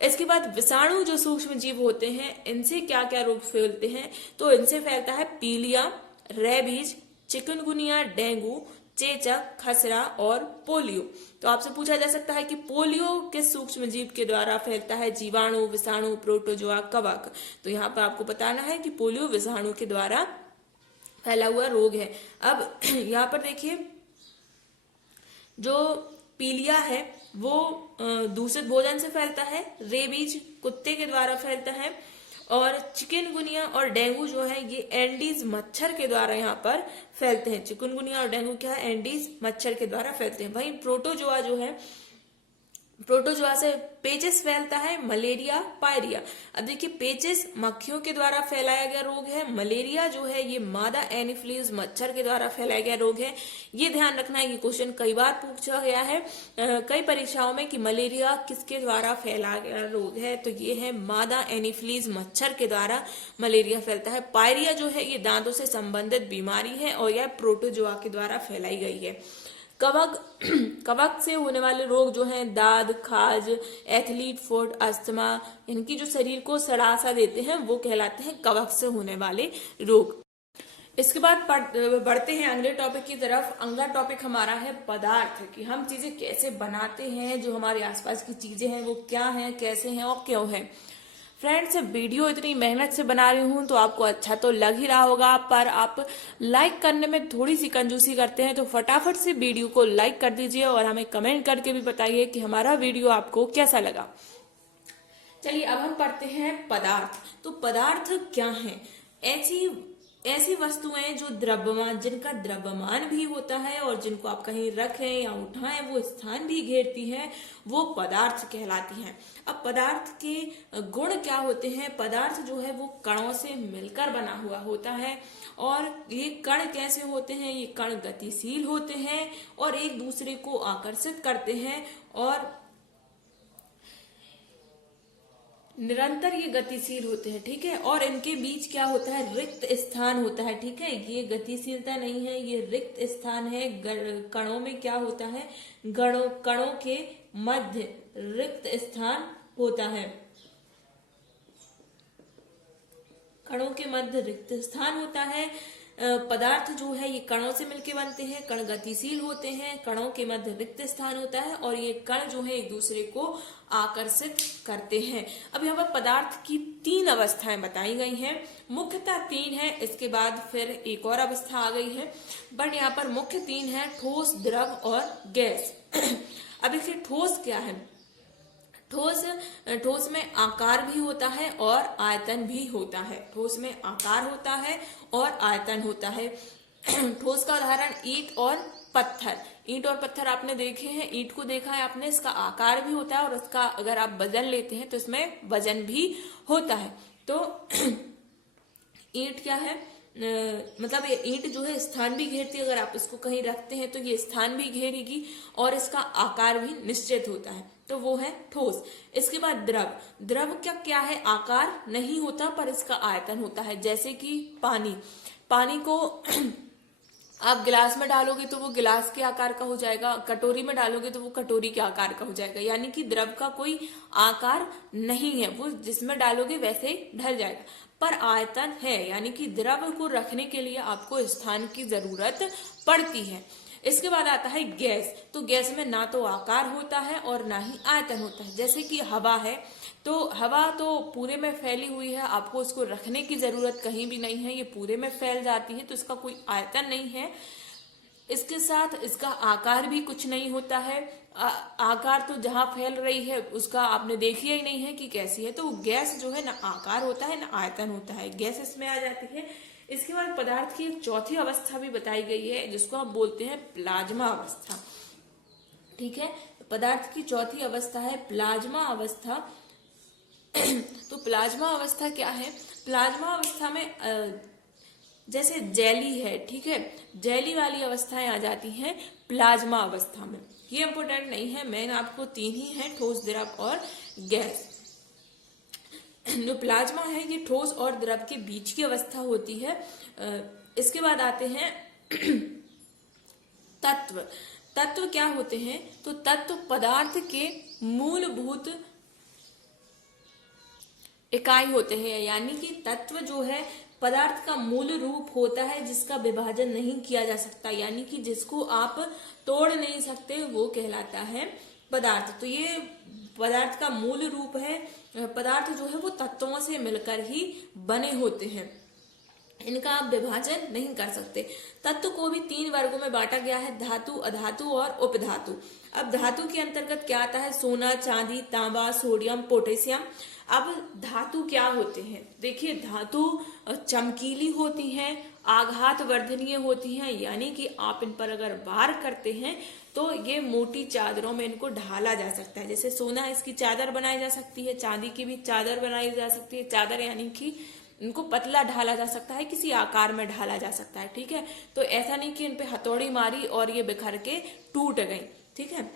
इसके बाद विषाणु जो सूक्ष्म जीव होते हैं इनसे क्या क्या रोग फैलते हैं? तो इनसे फैलता है पीलिया, रेबीज, चिकनगुनिया, डेंगू, चेचक, खसरा और पोलियो। तो आपसे पूछा जा सकता है कि पोलियो किस सूक्ष्म जीव के द्वारा फैलता है? जीवाणु, विषाणु, प्रोटोजोआ, कवक। तो यहाँ पर आपको बताना है कि पोलियो विषाणु के द्वारा फैला हुआ रोग है। अब यहाँ पर देखिए जो पीलिया है वो दूषित भोजन से फैलता है, रेबीज कुत्ते के द्वारा फैलता है और चिकनगुनिया और डेंगू जो है ये एंडीज मच्छर के द्वारा यहाँ पर फैलते हैं। चिकनगुनिया और डेंगू क्या है? एंडीज मच्छर के द्वारा फैलते हैं। वहीं प्रोटोजोआ जो है, प्रोटोजोआ से पेचिस फैलता है, मलेरिया, पायरिया। अब देखिए पेचिस मक्खियों के द्वारा फैलाया गया रोग है, मलेरिया जो है ये मादा एनीफ्लूएंजा मच्छर के द्वारा फैलाया गया रोग है। ये ध्यान रखना है कि क्वेश्चन कई बार पूछा गया है कई परीक्षाओं में कि मलेरिया किसके द्वारा फैलाया गया रोग है, तो ये है मादा एनीफ्लूएंजा मच्छर के द्वारा मलेरिया फैलता है। पायरिया जो है ये दांतों से संबंधित बीमारी है और यह प्रोटोजोआ के द्वारा फैलाई गई है। कवक से होने वाले रोग जो हैं दाद, खाज, एथलीट फुट, अस्थमा, इनकी जो शरीर को सड़ा सा देते हैं वो कहलाते हैं कवक से होने वाले रोग। इसके बाद बढ़ते हैं अगले टॉपिक की तरफ। अगला टॉपिक हमारा है पदार्थ, कि हम चीजें कैसे बनाते हैं, जो हमारे आसपास की चीजें हैं वो क्या हैं, कैसे हैं और क्यों हैं। फ्रेंड्स, वीडियो इतनी मेहनत से बना रही हूँ तो आपको अच्छा तो लग ही रहा होगा, पर आप लाइक करने में थोड़ी सी कंजूसी करते हैं, तो फटाफट से वीडियो को लाइक कर दीजिए और हमें कमेंट करके भी बताइए कि हमारा वीडियो आपको कैसा लगा। चलिए अब हम पढ़ते हैं पदार्थ। तो पदार्थ क्या है? ऐसी ऐसी वस्तुएं जो द्रव्यमान, जिनका द्रव्यमान भी होता है और जिनको आप कहीं रखें या उठाएं वो स्थान भी घेरती हैं, वो पदार्थ कहलाती हैं। अब पदार्थ के गुण क्या होते हैं? पदार्थ जो है वो कणों से मिलकर बना हुआ होता है, और ये कण कैसे होते हैं? ये कण गतिशील होते हैं और एक दूसरे को आकर्षित करते हैं, और निरंतर ये गतिशील होते हैं, ठीक है। और इनके बीच क्या होता है? रिक्त स्थान होता है, ठीक है। ये गतिशीलता नहीं है, ये रिक्त स्थान है। कणों में क्या होता है? कणों के मध्य रिक्त स्थान होता है। कणों के मध्य रिक्त स्थान होता है। पदार्थ जो है ये कणों से मिलके बनते हैं, कण गतिशील होते हैं, कणों के मध्य रिक्त स्थान होता है, और ये कण जो है एक दूसरे को आकर्षित करते हैं। अब यहाँ पर पदार्थ की 3 अवस्थाएं बताई गई हैं, मुख्यतः 3 है, इसके बाद फिर एक और अवस्था आ गई है, बट यहाँ पर मुख्य 3 है, ठोस, द्रव और गैस। अब देखिए ठोस क्या है? ठोस में आकार भी होता है और आयतन भी होता है। ठोस में आकार होता है और आयतन होता है। ठोस का उदाहरण ईंट और पत्थर। ईंट और पत्थर आपने देखे हैं, ईंट को देखा है आपने, इसका आकार भी होता है और उसका अगर आप वजन लेते हैं तो इसमें वजन भी होता है। तो ईंट क्या है? मतलब ये ईंट जो है स्थान भी घेरती है, अगर आप इसको कहीं रखते हैं तो ये स्थान भी घेरेगी और इसका आकार भी निश्चित होता है, तो वो है ठोस। इसके बाद द्रव। द्रव क्या है? आकार नहीं होता पर इसका आयतन होता है, जैसे कि पानी। पानी को आप गिलास में डालोगे तो वो गिलास के आकार का हो जाएगा, कटोरी में डालोगे तो वो कटोरी के आकार का हो जाएगा, यानी कि द्रव का कोई आकार नहीं है, वो जिसमें डालोगे वैसे ही ढल जाएगा, पर आयतन है, यानी कि द्रव को रखने के लिए आपको स्थान की जरूरत पड़ती है। इसके बाद आता है गैस। तो गैस में ना तो आकार होता है और ना ही आयतन होता है। जैसे कि हवा है, तो हवा तो पूरे में फैली हुई है, आपको उसको रखने की जरूरत कहीं भी नहीं है, ये पूरे में फैल जाती है, तो इसका कोई आयतन नहीं है। इसके साथ इसका आकार भी कुछ नहीं होता है। आकार तो जहां फैल रही है उसका आपने देखी ही नहीं है कि कैसी है। तो गैस जो है ना आकार होता है ना आयतन होता है, गैस इसमें आ जाती है। इसके बाद पदार्थ की एक चौथी अवस्था भी बताई गई है, जिसको हम बोलते हैं प्लाज्मा अवस्था, ठीक है। पदार्थ की चौथी अवस्था है प्लाज्मा अवस्था। तो प्लाज्मा अवस्था क्या है? प्लाज्मा अवस्था में जैसे जेली है, ठीक है, जेली वाली अवस्थाएं आ जाती हैं प्लाज्मा अवस्था में। ये इंपोर्टेंट नहीं है, मैंने आपको 3 ही है, ठोस, द्रव और गैस। जो प्लाज्मा है ये ठोस और द्रव के बीच की अवस्था होती है। इसके बाद आते हैं तत्व। तत्व क्या होते हैं? तो तत्व पदार्थ के मूलभूत इकाई होते हैं, यानी कि तत्व जो है पदार्थ का मूल रूप होता है, जिसका विभाजन नहीं किया जा सकता, यानी कि जिसको आप तोड़ नहीं सकते, वो कहलाता है पदार्थ। तो ये पदार्थ का मूल रूप है। पदार्थ जो है वो तत्वों से मिलकर ही बने होते हैं, इनका आप विभाजन नहीं कर सकते। तत्व को भी 3 वर्गों में बांटा गया है, धातु, अधातु और उपधातु। अब धातु के अंतर्गत क्या आता है? सोना, चांदी, तांबा, सोडियम, पोटेशियम। अब धातु क्या होते हैं? देखिए धातु चमकीली होती हैं, आघात वर्धनीय होती हैं, यानी कि आप इन पर अगर वार करते हैं तो ये मोटी चादरों में इनको ढाला जा सकता है। जैसे सोना, इसकी चादर बनाई जा सकती है, चांदी की भी चादर बनाई जा सकती है। चादर यानी कि इनको पतला ढाला जा सकता है, किसी आकार में ढाला जा सकता है, ठीक है। तो ऐसा नहीं कि इन पे हथौड़ी मारी और ये बिखर के टूट गई, ठीक है।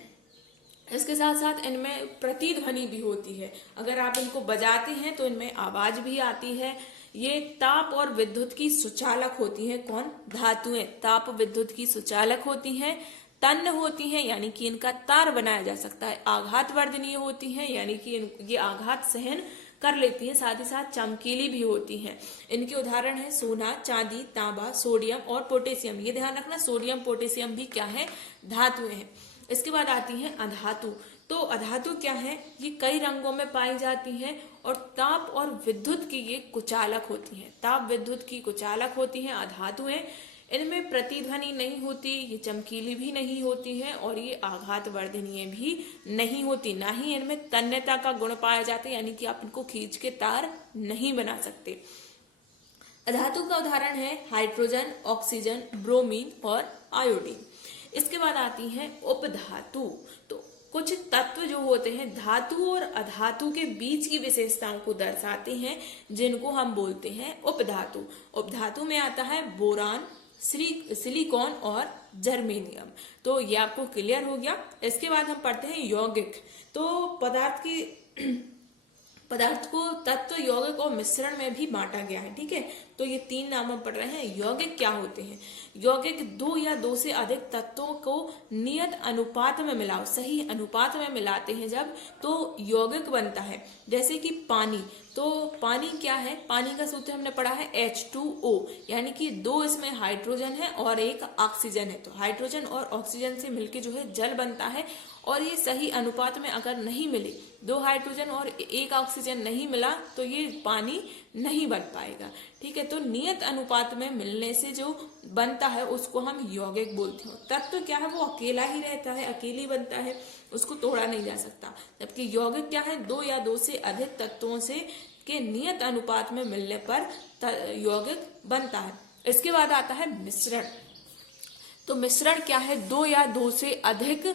इसके साथ साथ इनमें प्रतिध्वनि भी होती है, अगर आप इनको बजाते हैं तो इनमें आवाज भी आती है। ये ताप और विद्युत की सुचालक होती हैं। कौन? धातुएं ताप विद्युत की सुचालक होती हैं। तन्य होती हैं, यानी कि इनका तार बनाया जा सकता है। आघात वर्धनीय होती हैं, यानी कि ये आघात सहन कर लेती हैं, साथ ही साथ चमकीली भी होती हैं। इनके उदाहरण है सोना, चांदी, तांबा, सोडियम और पोटेशियम। ये ध्यान रखना, सोडियम पोटेशियम भी क्या है? धातुएं हैं। इसके बाद आती है अधातु। तो अधातु क्या है, ये कई रंगों में पाई जाती हैं और ताप और विद्युत की ये कुचालक होती हैं, ताप विद्युत की कुचालक होती हैं अधातुएं। इनमें प्रतिध्वनि नहीं होती, ये चमकीली भी नहीं होती है और ये आघात वर्धनीय भी नहीं होती, ना ही इनमें तन्यता का गुण पाया जाता है, यानी कि आप इनको खींच के तार नहीं बना सकते। अधातु का उदाहरण है हाइड्रोजन, ऑक्सीजन, ब्रोमीन और आयोडीन। इसके बाद आती है उपधातु। तो कुछ तत्व जो होते हैं धातु और अधातु के बीच की विशेषताओं को दर्शाते हैं, जिनको हम बोलते हैं उपधातु। उपधातु में आता है बोरान, सिलिकॉन और जर्मेनियम। तो ये आपको क्लियर हो गया। इसके बाद हम पढ़ते हैं यौगिक। तो पदार्थ को तत्व, यौगिक और मिश्रण में भी बांटा गया है, ठीक है। तो ये 3 नाम हम पढ़ रहे हैं। यौगिक क्या होते हैं? यौगिक 2 या 2 से अधिक तत्वों को नियत अनुपात में मिलाओ, सही अनुपात में मिलाते हैं जब, तो यौगिक बनता है। जैसे कि पानी, तो पानी क्या है, पानी का सूत्र हमने पढ़ा है H2O, यानी कि 2 इसमें हाइड्रोजन है और 1 ऑक्सीजन है। तो हाइड्रोजन और ऑक्सीजन से मिलके जो है जल बनता है और ये सही अनुपात में अगर नहीं मिले, 2 हाइड्रोजन और 1 ऑक्सीजन नहीं मिला, तो ये पानी नहीं बन पाएगा, ठीक है। तो नियत अनुपात में मिलने से जो बनता है उसको हम यौगिक बोलते हैं। तत्व क्या है, वो अकेला ही रहता है, अकेली बनता है, उसको तोड़ा नहीं जा सकता। जबकि यौगिक क्या है, 2 या 2 से अधिक तत्वों से के नियत अनुपात में मिलने पर यौगिक बनता है। इसके बाद आता है मिश्रण। तो मिश्रण क्या है, 2 या 2 से अधिक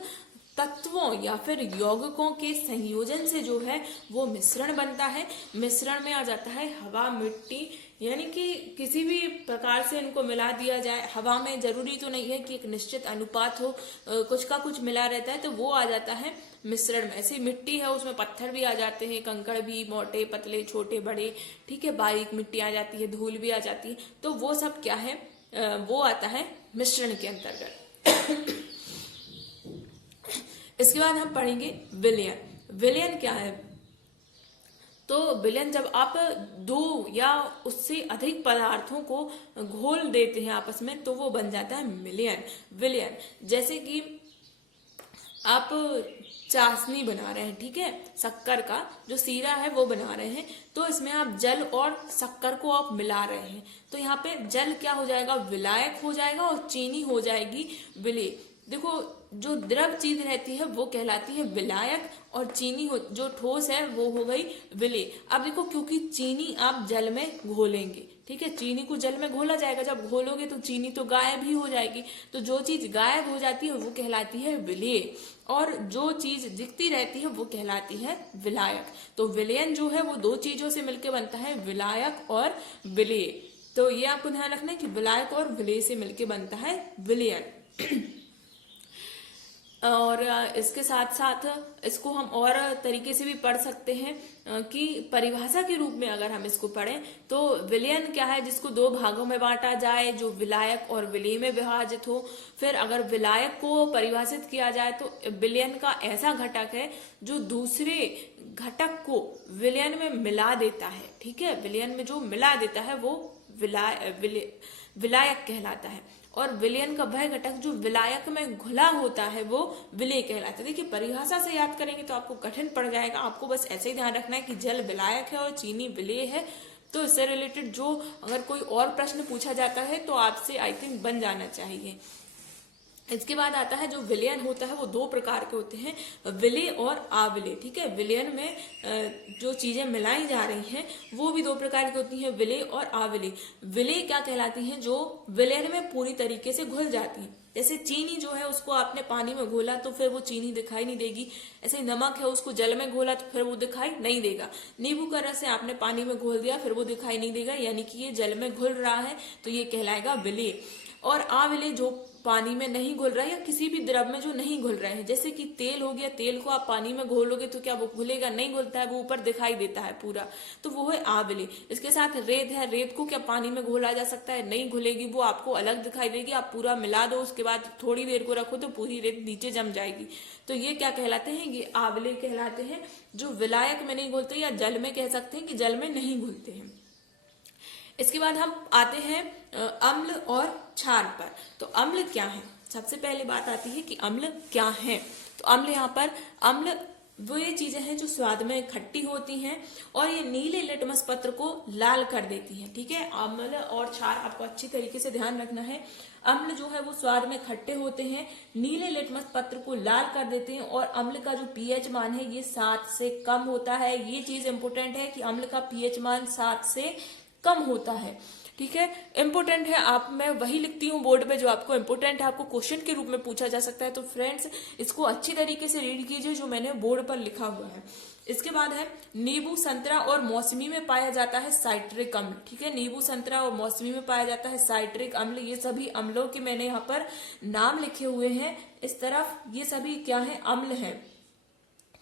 तत्वों या फिर यौगिकों के संयोजन से जो है वो मिश्रण बनता है। मिश्रण में आ जाता है हवा, मिट्टी, यानी कि किसी भी प्रकार से इनको मिला दिया जाए। हवा में जरूरी तो नहीं है कि एक निश्चित अनुपात हो, कुछ का कुछ मिला रहता है, तो वो आ जाता है मिश्रण में। ऐसी मिट्टी है, उसमें पत्थर भी आ जाते हैं, कंकड़ भी, मोटे पतले छोटे बड़े, ठीक है, बारीक मिट्टी आ जाती है, धूल भी आ जाती है। तो वो सब क्या है, वो आता है मिश्रण के अंतर्गत। इसके बाद हम पढ़ेंगे विलयन। विलयन क्या है, तो विलयन जब आप 2 या उससे अधिक पदार्थों को घोल देते हैं आपस में, तो वो बन जाता है विलयन। विलयन जैसे कि आप चाशनी बना रहे हैं, ठीक है, शक्कर का जो सीरा है वो बना रहे हैं, तो इसमें आप जल और शक्कर को आप मिला रहे हैं। तो यहाँ पे जल क्या हो जाएगा, विलायक हो जाएगा और चीनी हो जाएगी विलेय। देखो, जो द्रव चीज रहती है वो कहलाती है विलायक और चीनी जो ठोस है वो हो गई विलेय। अब देखो, क्योंकि चीनी आप जल में घोलेंगे, ठीक है, चीनी को जल में घोला जाएगा, जब घोलोगे तो चीनी तो गायब ही हो जाएगी। तो जो चीज गायब हो जाती है वो कहलाती है विलेय और जो चीज दिखती रहती है वो कहलाती है विलायक। तो विलयन जो है वो 2 चीजों से मिलकर बनता है, विलायक और विलेय। तो ये आपको ध्यान रखना है कि विलायक और विलेय से मिलकर बनता है विलयन। और इसके साथ साथ इसको हम और तरीके से भी पढ़ सकते हैं कि परिभाषा के रूप में अगर हम इसको पढ़ें तो विलयन क्या है, जिसको 2 भागों में बांटा जाए, जो विलायक और विलेय में विभाजित हो। फिर अगर विलायक को परिभाषित किया जाए तो विलयन का ऐसा घटक है जो दूसरे घटक को विलयन में मिला देता है, ठीक है, विलयन में जो मिला देता है वो विलायक कहलाता है। और विलयन का वह घटक जो विलायक में घुला होता है वो विलेय कहलाता है। देखिए, परिभाषा से याद करेंगे तो आपको कठिन पड़ जाएगा, आपको बस ऐसे ही ध्यान रखना है कि जल विलायक है और चीनी विलेय है। तो इससे रिलेटेड जो अगर कोई और प्रश्न पूछा जाता है तो आपसे आई थिंक बन जाना चाहिए। इसके बाद आता है जो विलयन होता है वो 2 प्रकार के होते हैं, विलेय और अविलेय, ठीक है। विलयन में जो चीजें मिलाई जा रही हैं वो भी 2 प्रकार की होती हैं, विलेय और अविलेय। विलेय क्या कहलाती हैं, जो विलयन में पूरी तरीके से घुल जाती हैं। जैसे चीनी जो है उसको आपने पानी में घोला तो फिर वो चीनी दिखाई नहीं देगी। ऐसे नमक है, उसको जल में घोला तो फिर वो दिखाई नहीं देगा। नींबू का रस है, आपने पानी में घोल दिया फिर वो दिखाई नहीं देगा, यानी कि ये जल में घुल रहा है, तो ये कहलाएगा विलेय। और अविलेय जो पानी में नहीं घुल रहा है या किसी भी द्रव में जो नहीं घुल रहे हैं, जैसे कि तेल हो गया, तेल को आप पानी में घोलोगे तो क्या वो घुलेगा, नहीं घुलता है, वो ऊपर दिखाई देता है पूरा, तो वो है अविलेय। इसके साथ रेत है, रेत को क्या पानी में घोला जा सकता है, नहीं घुलेगी, वो आपको अलग दिखाई देगी। आप पूरा मिला दो, उसके बाद थोड़ी देर को रखो तो पूरी रेत नीचे जम जाएगी। तो ये क्या कहलाते हैं, ये अविलेय कहलाते हैं, जो विलायक में नहीं घुलते, या जल में कह सकते हैं कि जल में नहीं घुलते हैं। इसके बाद हम आते हैं अम्ल और क्षार पर। तो अम्ल क्या है, सबसे पहले बात आती है कि अम्ल क्या है। तो अम्ल यहाँ पर अम्ल वो ये चीजें हैं जो स्वाद में खट्टी होती हैं और ये नीले लिटमस पत्र को लाल कर देती हैं। ठीक है, अम्ल और क्षार आपको अच्छी तरीके से ध्यान रखना है। अम्ल जो है वो स्वाद में खट्टे होते हैं, नीले लिटमस पत्र को लाल कर देते हैं और अम्ल का जो पीएच मान है ये 7 से कम होता है। ये चीज इंपोर्टेंट है कि अम्ल का पीएच मान 7 से कम होता है। ठीक है, इंपोर्टेंट है। आप मैं वही लिखती हूँ बोर्ड पे जो आपको इंपोर्टेंट है, आपको क्वेश्चन के रूप में पूछा जा सकता है। तो फ्रेंड्स इसको अच्छी तरीके से रीड कीजिए जो मैंने बोर्ड पर लिखा हुआ है। इसके बाद है नींबू, संतरा और मौसमी में पाया जाता है साइट्रिक अम्ल। ठीक है, नींबू, संतरा और मौसमी में पाया जाता है साइट्रिक अम्ल। ये सभी अम्लों के मैंने यहाँ पर नाम लिखे हुए हैं इस तरफ। ये सभी क्या है, अम्ल है।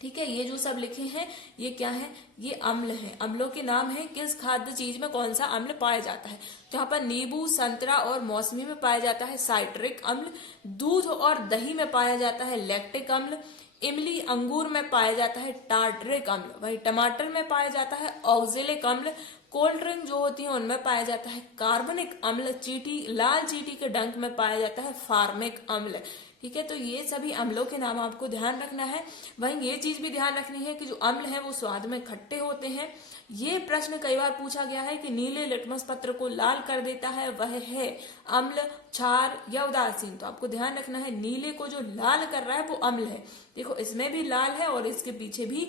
ठीक है, ये जो सब लिखे हैं ये क्या है, ये अम्ल है। अम्लों के नाम है किस खाद्य चीज में कौन सा अम्ल पाया जाता है। तो यहाँ पर नींबू, संतरा और मौसमी में पाया जाता है साइट्रिक अम्ल। दूध और दही में पाया जाता है लैक्टिक अम्ल। इमली, अंगूर में पाया जाता है टार्टरिक अम्ल। वही टमाटर में पाया जाता है ऑक्जेलिक अम्ल। कोल्ड ड्रिंक जो होती है उनमें पाया जाता है कार्बनिक अम्ल। चींटी, लाल चींटी के डंक में पाया जाता है फार्मिक अम्ल। ठीक है, तो ये सभी अम्लों के नाम आपको ध्यान रखना है। वहीं ये चीज भी ध्यान रखनी है कि जो अम्ल है वो स्वाद में खट्टे होते हैं। ये प्रश्न कई बार पूछा गया है कि नीले लिटमस पत्र को लाल कर देता है वह है अम्ल, क्षार या उदासीन। तो आपको ध्यान रखना है नीले को जो लाल कर रहा है वो अम्ल है। देखो इसमें भी लाल है और इसके पीछे भी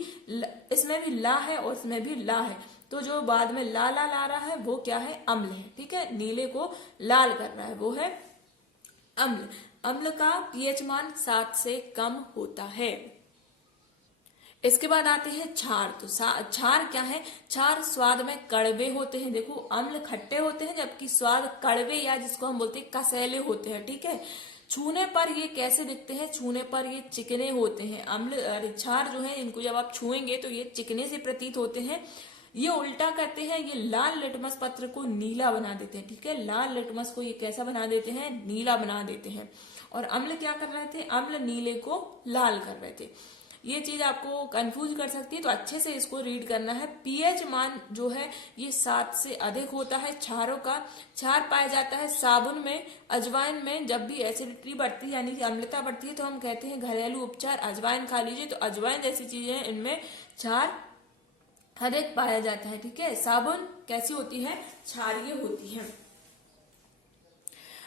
इसमें भी ला है और इसमें भी ला है। तो जो बाद में ला ला ला रहा है वो क्या है, अम्ल है। ठीक है, नीले को लाल कर रहा है वो है अम्ल। अम्ल का पीएच मान 7 से कम होता है। इसके बाद आते हैं क्षार। तो क्षार क्या है, क्षार स्वाद में कड़वे होते हैं। देखो अम्ल खट्टे होते हैं जबकि स्वाद कड़वे या जिसको हम बोलते हैं कसैले होते हैं। ठीक है, छूने पर ये कैसे दिखते हैं, छूने पर ये चिकने होते हैं। अम्ल क्षार जो है इनको जब आप छुएंगे तो ये चिकने से प्रतीत होते हैं। ये उल्टा करते हैं, ये लाल लिटमस पत्र को नीला बना देते हैं। ठीक है, लाल लिटमस को ये कैसा बना देते हैं, नीला बना देते हैं। और अम्ल क्या कर रहे थे, अम्ल नीले को लाल कर रहे थे। ये चीज आपको कंफ्यूज कर सकती है, तो अच्छे से इसको रीड करना है। पीएच मान जो है ये 7 से अधिक होता है क्षारों का। क्षार पाया जाता है साबुन में, अजवाइन में। जब भी एसिडिटी बढ़ती है यानी कि अम्लता बढ़ती है तो हम कहते हैं घरेलू उपचार अजवाइन खा लीजिए। तो अजवाइन जैसी चीजें हैं इनमें क्षार अधिक पाया जाता है। ठीक है, साबुन कैसी होती है, क्षारीय होती है।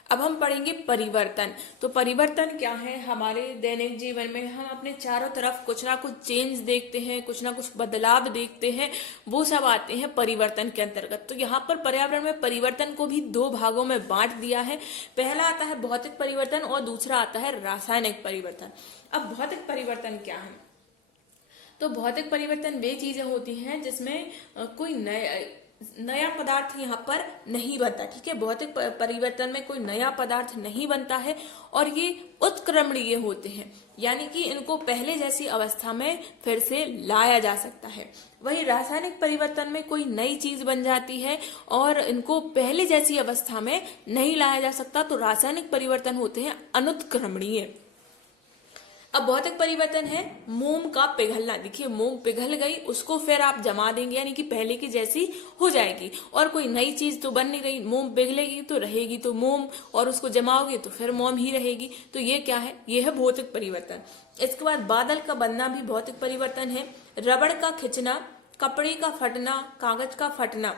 अब हम पढ़ेंगे परिवर्तन। तो परिवर्तन क्या है, हमारे दैनिक जीवन में हम अपने चारों तरफ कुछ ना कुछ चेंज देखते हैं, कुछ ना कुछ बदलाव देखते हैं, वो सब आते हैं परिवर्तन के अंतर्गत। तो यहाँ पर पर्यावरण में परिवर्तन को भी 2 भागों में बांट दिया है। पहला आता है भौतिक परिवर्तन और दूसरा आता है रासायनिक परिवर्तन। अब भौतिक परिवर्तन क्या है, तो भौतिक परिवर्तन वे चीजें होती हैं जिसमें कोई नया पदार्थ यहाँ पर नहीं बनता। ठीक है, भौतिक परिवर्तन में कोई नया पदार्थ नहीं बनता है और ये उत्क्रमणीय होते हैं, यानी कि इनको पहले जैसी अवस्था में फिर से लाया जा सकता है। वही रासायनिक परिवर्तन में कोई नई चीज बन जाती है और इनको पहले जैसी अवस्था में नहीं लाया जा सकता। तो रासायनिक परिवर्तन होते हैं अनुत्क्रमणीय। अब भौतिक परिवर्तन है मोम का पिघलना। देखिए मोम पिघल गई, उसको फिर आप जमा देंगे यानी कि पहले की जैसी हो जाएगी और कोई नई चीज तो बन नहीं रही। मोम पिघलेगी तो रहेगी तो मोम, और उसको जमाओगे तो फिर मोम ही रहेगी। तो ये क्या है, ये है भौतिक परिवर्तन। इसके बाद बादल का बनना भी भौतिक परिवर्तन है। रबड़ का खिंचना, कपड़े का फटना, कागज का फटना,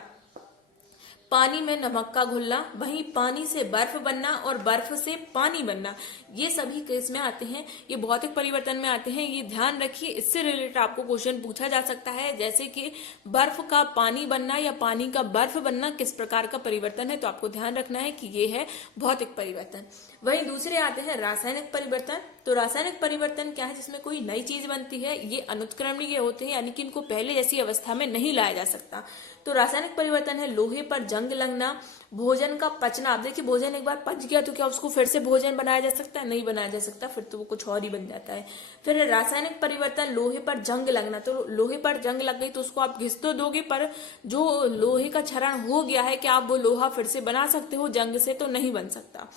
पानी में नमक का घुलना, वहीं पानी से बर्फ बनना और बर्फ से पानी बनना, ये सभी केस में आते हैं, ये भौतिक परिवर्तन में आते हैं। ये ध्यान रखिए, इससे रिलेटेड आपको क्वेश्चन पूछा जा सकता है, जैसे कि बर्फ का पानी बनना या पानी का बर्फ बनना किस प्रकार का परिवर्तन है। तो आपको ध्यान रखना है कि ये है भौतिक परिवर्तन। वहीं दूसरे आते हैं रासायनिक परिवर्तन। तो रासायनिक परिवर्तन क्या है, जिसमें कोई नई चीज बनती है। ये अनुत्क्रमणीय होते हैं, यानी कि इनको पहले जैसी अवस्था में नहीं लाया जा सकता। तो रासायनिक परिवर्तन है लोहे पर जंग लगना, भोजन का पचना। आप देखिए भोजन एक बार पच गया तो क्या उसको फिर से भोजन बनाया जा सकता है, नहीं बनाया जा सकता, फिर तो वो कुछ और ही बन जाता है। फिर रासायनिक परिवर्तन लोहे पर जंग लगना। तो लोहे पर जंग लग गई तो उसको आप घिस तो दोगे, पर जो लोहे का क्षरण हो गया है क्या आप वो लोहा फिर से बना सकते हो, जंग से तो नहीं बन सकता।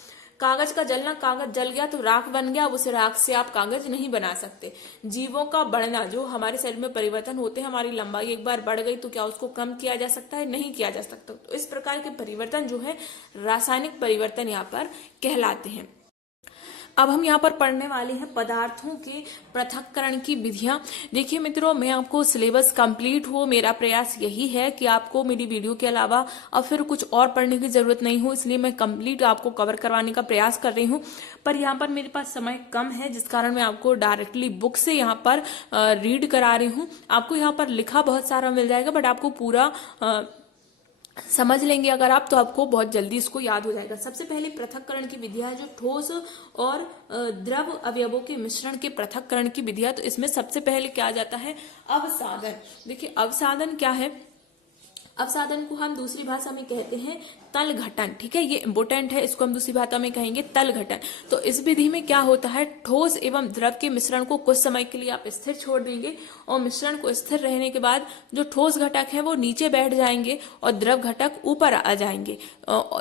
कागज का जलना, कागज जल गया तो राख बन गया, उस राख से आप कागज नहीं बना सकते। जीवों का बढ़ना, जो हमारे शरीर में परिवर्तन होते हैं, हमारी लंबाई एक बार बढ़ गई तो क्या उसको कम किया जा सकता है, नहीं किया जा सकता। तो इस प्रकार के परिवर्तन जो है रासायनिक परिवर्तन यहाँ पर कहलाते हैं। अब हम यहाँ पर पढ़ने वाले हैं पदार्थों के पृथक्करण की विधियां। देखिए मित्रों, मैं आपको सिलेबस कंप्लीट हो, मेरा प्रयास यही है कि आपको मेरी वीडियो के अलावा अब फिर कुछ और पढ़ने की जरूरत नहीं हो, इसलिए मैं कंप्लीट आपको कवर करवाने का प्रयास कर रही हूँ। पर यहाँ पर मेरे पास समय कम है, जिस कारण मैं आपको डायरेक्टली बुक से यहाँ पर रीड करा रही हूँ। आपको यहाँ पर लिखा बहुत सारा मिल जाएगा, बट आपको पूरा समझ लेंगे अगर आप, तो आपको बहुत जल्दी इसको याद हो जाएगा। सबसे पहले पृथक्करण की विधियां है जो ठोस और द्रव अवयवों के मिश्रण के पृथक्करण की विधियां। तो इसमें सबसे पहले क्या आ जाता है, अवसादन। देखिए अवसादन क्या है, अवसादन को हम दूसरी भाषा में कहते हैं तल घटन। ठीक है, ये इंपोर्टेंट है, इसको हम दूसरी भाषा में कहेंगे तल घटन। तो इस विधि में क्या होता है, ठोस एवं द्रव के मिश्रण को कुछ समय के लिए आप स्थिर छोड़ देंगे और मिश्रण को स्थिर रहने के बाद जो ठोस घटक है वो नीचे बैठ जाएंगे और द्रव घटक ऊपर आ जाएंगे।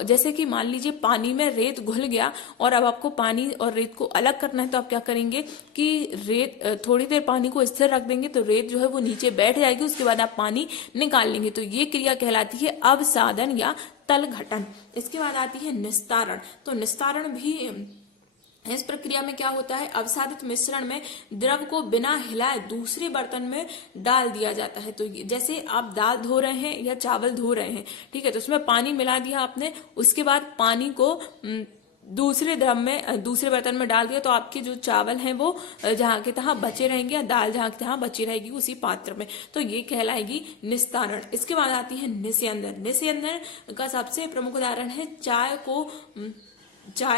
जैसे कि मान लीजिए पानी में रेत घुल गया और अब आपको पानी और रेत को अलग करना है, तो आप क्या करेंगे कि रेत थोड़ी देर पानी को स्थिर रख देंगे तो रेत जो है वो नीचे बैठ जाएगी, उसके बाद आप पानी निकाल लेंगे। तो ये क्रिया कहलाती है अवसादन या तल घटन। इसके बाद आती है निस्तारण। तो निस्तारण भी इस प्रक्रिया में क्या होता है, अवसादित मिश्रण में द्रव को बिना हिलाए दूसरे बर्तन में डाल दिया जाता है। तो जैसे आप दाल धो रहे हैं या चावल धो रहे हैं, ठीक है, तो उसमें पानी मिला दिया आपने, उसके बाद पानी को दूसरे ड्रम में, दूसरे बर्तन में डाल दिया, तो आपके जो चावल हैं वो जहां के तहां बचे रहेंगे या दाल जहां के तहां बची रहेगी उसी पात्र में। तो ये कहलाएगी निस्तारण। इसके बाद आती है निस्यंदन। निस्यंदन का सबसे प्रमुख उदाहरण है चाय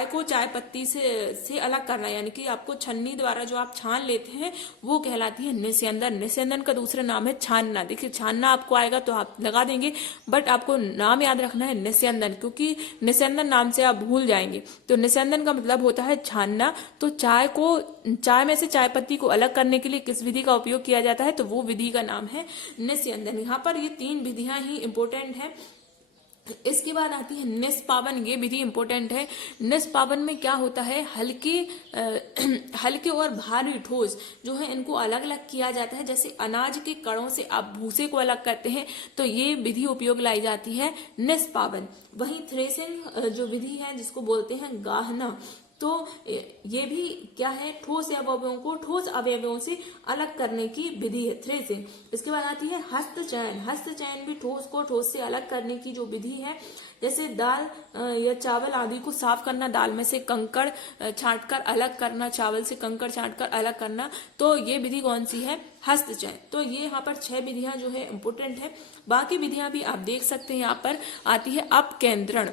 को चाय पत्ती से अलग करना, यानी कि आपको छन्नी द्वारा जो आप छान लेते हैं वो कहलाती है निस्यंदन। निस्यंदन का दूसरा नाम है छानना। देखिए छानना आपको आएगा तो आप लगा देंगे, बट आपको नाम याद रखना है निस्यंदन, क्योंकि निस्यंदन नाम से आप भूल जाएंगे। तो निस्यंदन का मतलब होता है छानना। तो चाय में से चाय पत्ती को अलग करने के लिए किस विधि का उपयोग किया जाता है, तो वो विधि का नाम है निस्यंदन। यहाँ पर ये 3 विधियां ही इंपोर्टेंट है। इसके बाद आती है निष्पावन। ये विधि इंपोर्टेंट है। निष्पावन में क्या होता है, हल्के और भारी ठोस जो है इनको अलग अलग किया जाता है। जैसे अनाज के कणों से आप भूसे को अलग करते हैं, तो ये विधि उपयोग लाई जाती है निष्पावन। वहीं थ्रेसिंग जो विधि है जिसको बोलते हैं गाहना, तो ये भी क्या है, ठोस अवयवों को ठोस अवयवों से अलग करने की विधि है, थ्रेसिंग। इसके बाद आती है हस्तचयन। हस्तचयन भी ठोस को ठोस से अलग करने की जो विधि है। जैसे दाल या चावल आदि को साफ करना, दाल में से कंकड़ छांटकर अलग करना, चावल से कंकड़ छांटकर अलग करना, तो ये विधि कौन सी है, हस्तचयन। तो ये यहाँ पर 6 विधियां जो है इंपोर्टेंट है। बाकी विधियां भी आप देख सकते हैं। यहाँ पर आती है अपकेंद्रण।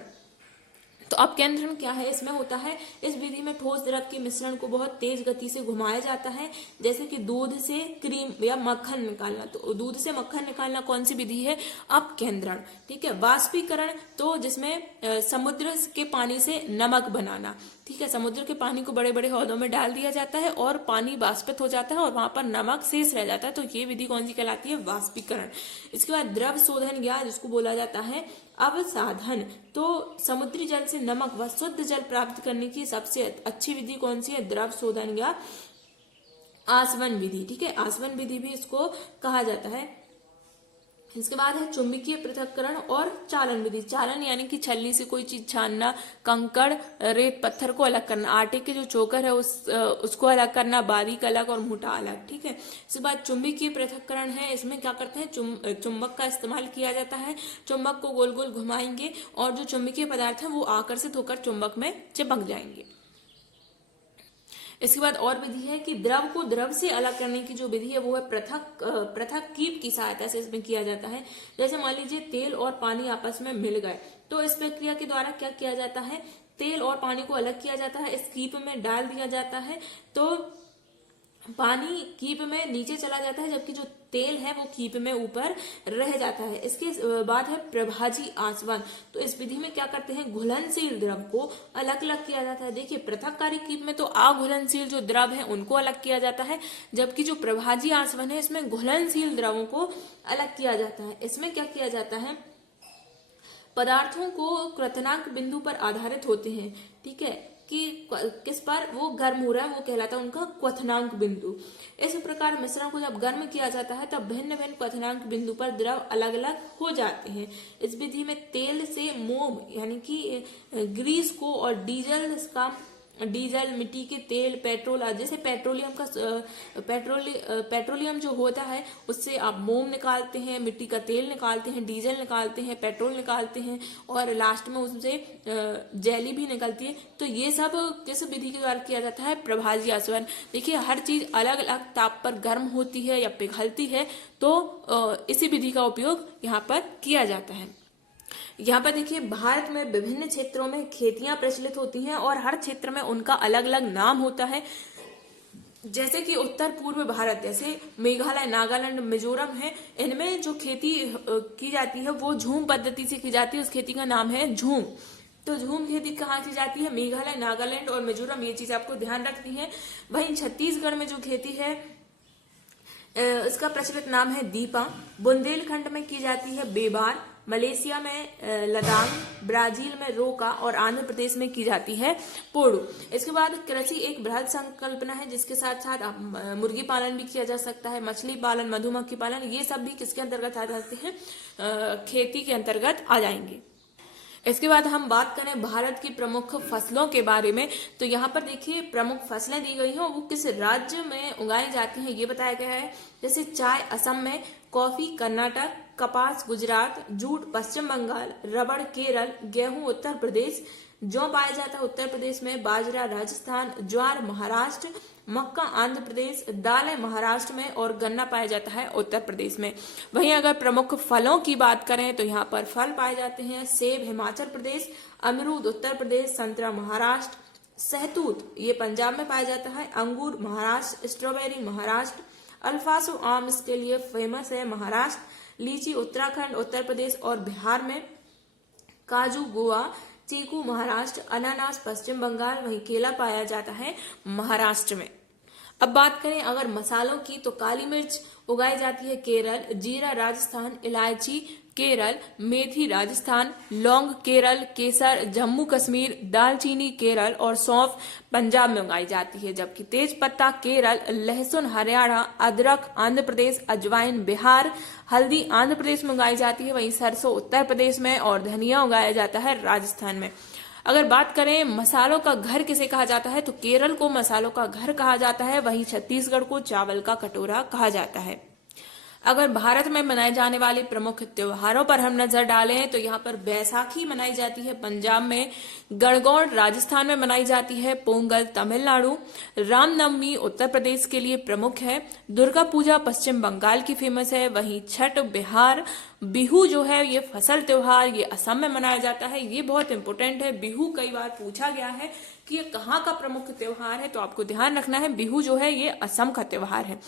तो अपकेंद्रण क्या है, इसमें होता है, इस विधि में ठोस द्रव के मिश्रण को बहुत तेज गति से घुमाया जाता है, जैसे कि दूध से क्रीम या मक्खन निकालना। तो दूध से मक्खन निकालना कौन सी विधि है, अपकेंद्रण। ठीक है। वाष्पीकरण, तो जिसमें समुद्र के पानी से नमक बनाना। ठीक है, समुद्र के पानी को बड़े बड़े हौदों में डाल दिया जाता है और पानी वाष्पित हो जाता है और वहां पर नमक शेष रह जाता है, तो ये विधि कौन सी कहलाती है, वाष्पीकरण। इसके बाद द्रव शोधन या जिसको बोला जाता है अवसाधन। तो समुद्री जल से नमक व शुद्ध जल प्राप्त करने की सबसे अच्छी विधि कौन सी है, द्रव शोधन या आसवन विधि। ठीक है, आसवन विधि भी इसको कहा जाता है। इसके बाद है चुंबकीय पृथक्करण और चालन विधि। चालन यानी कि छलनी से कोई चीज छानना, कंकड़ रेत पत्थर को अलग करना, आटे के जो चोकर है उसको अलग करना, बारीक अलग और मोटा अलग। ठीक है। इसके बाद चुंबकीय पृथक्करण है, इसमें क्या करते हैं, चुंबक का इस्तेमाल किया जाता है। चुंबक को गोल गोल घुमाएंगे और जो चुंबकीय पदार्थ है वो आकर्षित होकर चुंबक में चिपक जाएंगे। इसके बाद और विधि है कि द्रव को द्रव से अलग करने की जो विधि है वो है पृथक कीप की सहायता से इसमें किया जाता है। जैसे मान लीजिए तेल और पानी आपस में मिल गए, तो इस प्रक्रिया के द्वारा क्या किया जाता है, तेल और पानी को अलग किया जाता है, इस कीप में डाल दिया जाता है, तो पानी कीप में नीचे चला जाता है, जबकि जो तेल है वो कीप में ऊपर रह जाता है। इसके बाद है प्रभाजी आसवन। तो इस विधि में क्या करते हैं, घुलनशील द्रव को अलग अलग किया जाता है। देखिए पृथककारी कीप में तो अघुलनशील जो द्रव है उनको अलग किया जाता है, जबकि जो प्रभाजी आसवन है इसमें घुलनशील द्रवों को अलग किया जाता है। इसमें क्या किया जाता है, पदार्थों को क्वथनांक बिंदु पर आधारित होते हैं। ठीक है, कि किस पर वो गर्म हो रहा है वो कहलाता है उनका क्वथनांक बिंदु। इस प्रकार मिश्रण को जब गर्म किया जाता है तब भिन्न भिन्न क्वथनांक बिंदु पर द्रव अलग अलग हो जाते हैं। इस विधि में तेल से मोम यानी कि ग्रीस को और डीजल का डीजल, मिट्टी के तेल, पेट्रोल, जैसे पेट्रोलियम जो होता है उससे आप मोम निकालते हैं, मिट्टी का तेल निकालते हैं, डीजल निकालते हैं, पेट्रोल निकालते हैं और लास्ट में उससे जेली भी निकलती है। तो ये सब किस विधि के द्वारा किया जाता है? प्रभाजी आसवन। देखिए हर चीज अलग अलग ताप पर गर्म होती है या पिघलती है, तो इसी विधि का उपयोग यहाँ पर किया जाता है। यहाँ पर देखिए भारत में विभिन्न क्षेत्रों में खेतियां प्रचलित होती हैं और हर क्षेत्र में उनका अलग अलग नाम होता है। जैसे कि उत्तर पूर्व भारत, जैसे मेघालय, नागालैंड, मिजोरम है, इनमें जो खेती की जाती है वो झूम पद्धति से की जाती है। उस खेती का नाम है झूम। तो झूम खेती कहाँ की जाती है? मेघालय, नागालैंड और मिजोरम, ये चीज आपको ध्यान रखनी है। वहीं छत्तीसगढ़ में जो खेती है इसका प्रचलित नाम है दीपा। बुंदेलखंड में की जाती है बेबार, मलेशिया में लदांग, ब्राजील में रोका और आंध्र प्रदेश में की जाती है पोड़ू। इसके बाद कृषि एक बृहद संकल्पना है जिसके साथ साथ मुर्गी पालन भी किया जा सकता है, मछली पालन, मधुमक्खी पालन, ये सब भी किसके अंतर्गत आ जाते हैं? खेती के अंतर्गत आ जाएंगे। इसके बाद हम बात करें भारत की प्रमुख फसलों के बारे में, तो यहाँ पर देखिए प्रमुख फसलें दी गई हैं, वो किस राज्य में उगाई जाती हैं ये बताया गया है। जैसे चाय असम में, कॉफी कर्नाटक, कपास गुजरात, जूट पश्चिम बंगाल, रबड़ केरल, गेहूं उत्तर प्रदेश, जौ पाया जाता है उत्तर प्रदेश में, बाजरा राजस्थान, ज्वार महाराष्ट्र, मक्का आंध्र प्रदेश, दालें महाराष्ट्र में और गन्ना पाया जाता है उत्तर प्रदेश में। वहीं अगर प्रमुख फलों की बात करें तो यहाँ पर फल पाए जाते हैं सेब हिमाचल प्रदेश, अमरूद उत्तर प्रदेश, संतरा महाराष्ट्र, सहतूत ये पंजाब में पाया जाता है, अंगूर महाराष्ट्र, स्ट्रॉबेरी महाराष्ट्र, अल्फासो आम इसके लिए फेमस है महाराष्ट्र, लीची उत्तराखंड उत्तर प्रदेश और बिहार में, काजू गोवा, चीकू महाराष्ट्र, अनानास पश्चिम बंगाल, वहीं केला पाया जाता है महाराष्ट्र में। अब बात करें अगर मसालों की तो काली मिर्च उगाई जाती है केरल, जीरा राजस्थान, इलायची केरल, मेथी राजस्थान, लौंग केरल, केसर जम्मू कश्मीर, दालचीनी केरल और सौंफ पंजाब में उगाई जाती है। जबकि तेज पत्ता केरल, लहसुन हरियाणा, अदरक आंध्र प्रदेश, अजवाइन बिहार, हल्दी आंध्र प्रदेश में उगाई जाती है। वहीं सरसों उत्तर प्रदेश में और धनिया उगाया जाता है राजस्थान में। अगर बात करें मसालों का घर किसे कहा जाता है तो केरल को मसालों का घर कहा जाता है, वहीं छत्तीसगढ़ को चावल का कटोरा कहा जाता है। अगर भारत में मनाए जाने वाले प्रमुख त्योहारों पर हम नजर डालें तो यहाँ पर बैसाखी मनाई जाती है पंजाब में, गणगौर राजस्थान में मनाई जाती है, पोंगल तमिलनाडु, रामनवमी उत्तर प्रदेश के लिए प्रमुख है, दुर्गा पूजा पश्चिम बंगाल की फेमस है, वहीं छठ बिहार, बिहू जो है ये फसल त्योहार ये असम में मनाया जाता है। ये बहुत इंपॉर्टेंट है, बिहू कई बार पूछा गया है कि ये कहाँ का प्रमुख त्योहार है, तो आपको ध्यान रखना है बिहू जो है ये असम का त्योहार है।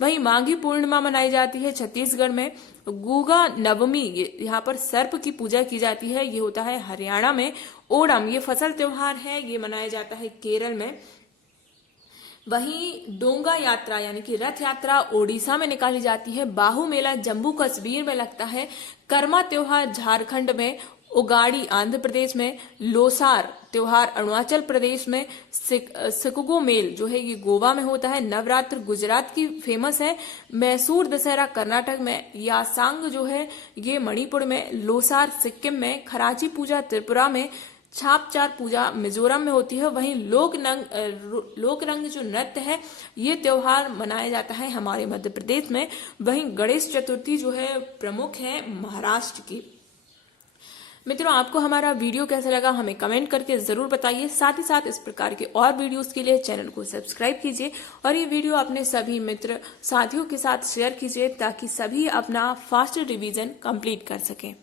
वहीं माघी पूर्णिमा मनाई जाती है छत्तीसगढ़ में, गुगा नवमी यहाँ पर सर्प की पूजा की जाती है, ये होता है हरियाणा में, ओणम ये फसल त्योहार है, ये मनाया जाता है केरल में। वहीं डोंगा यात्रा यानी कि रथ यात्रा ओडिशा में निकाली जाती है, बाहु मेला जम्मू कश्मीर में लगता है, कर्मा त्योहार झारखंड में, उगाड़ी आंध्र प्रदेश में, लोसार त्योहार अरुणाचल प्रदेश में, सिकगो मेल जो है ये गोवा में होता है, नवरात्र गुजरात की फेमस है, मैसूर दशहरा कर्नाटक में, यासांग जो है ये मणिपुर में, लोसार सिक्किम में, खराची पूजा त्रिपुरा में, छापचार पूजा मिजोरम में होती है। वहीं लोकरंग जो नृत्य है ये त्योहार मनाया जाता है हमारे मध्य प्रदेश में। वहीं गणेश चतुर्थी जो है प्रमुख है महाराष्ट्र की। मित्रों आपको हमारा वीडियो कैसा लगा हमें कमेंट करके जरूर बताइए। साथ ही साथ इस प्रकार के और वीडियोस के लिए चैनल को सब्सक्राइब कीजिए और ये वीडियो अपने सभी मित्र साथियों के साथ शेयर कीजिए ताकि सभी अपना फास्ट रिवीजन कंप्लीट कर सकें।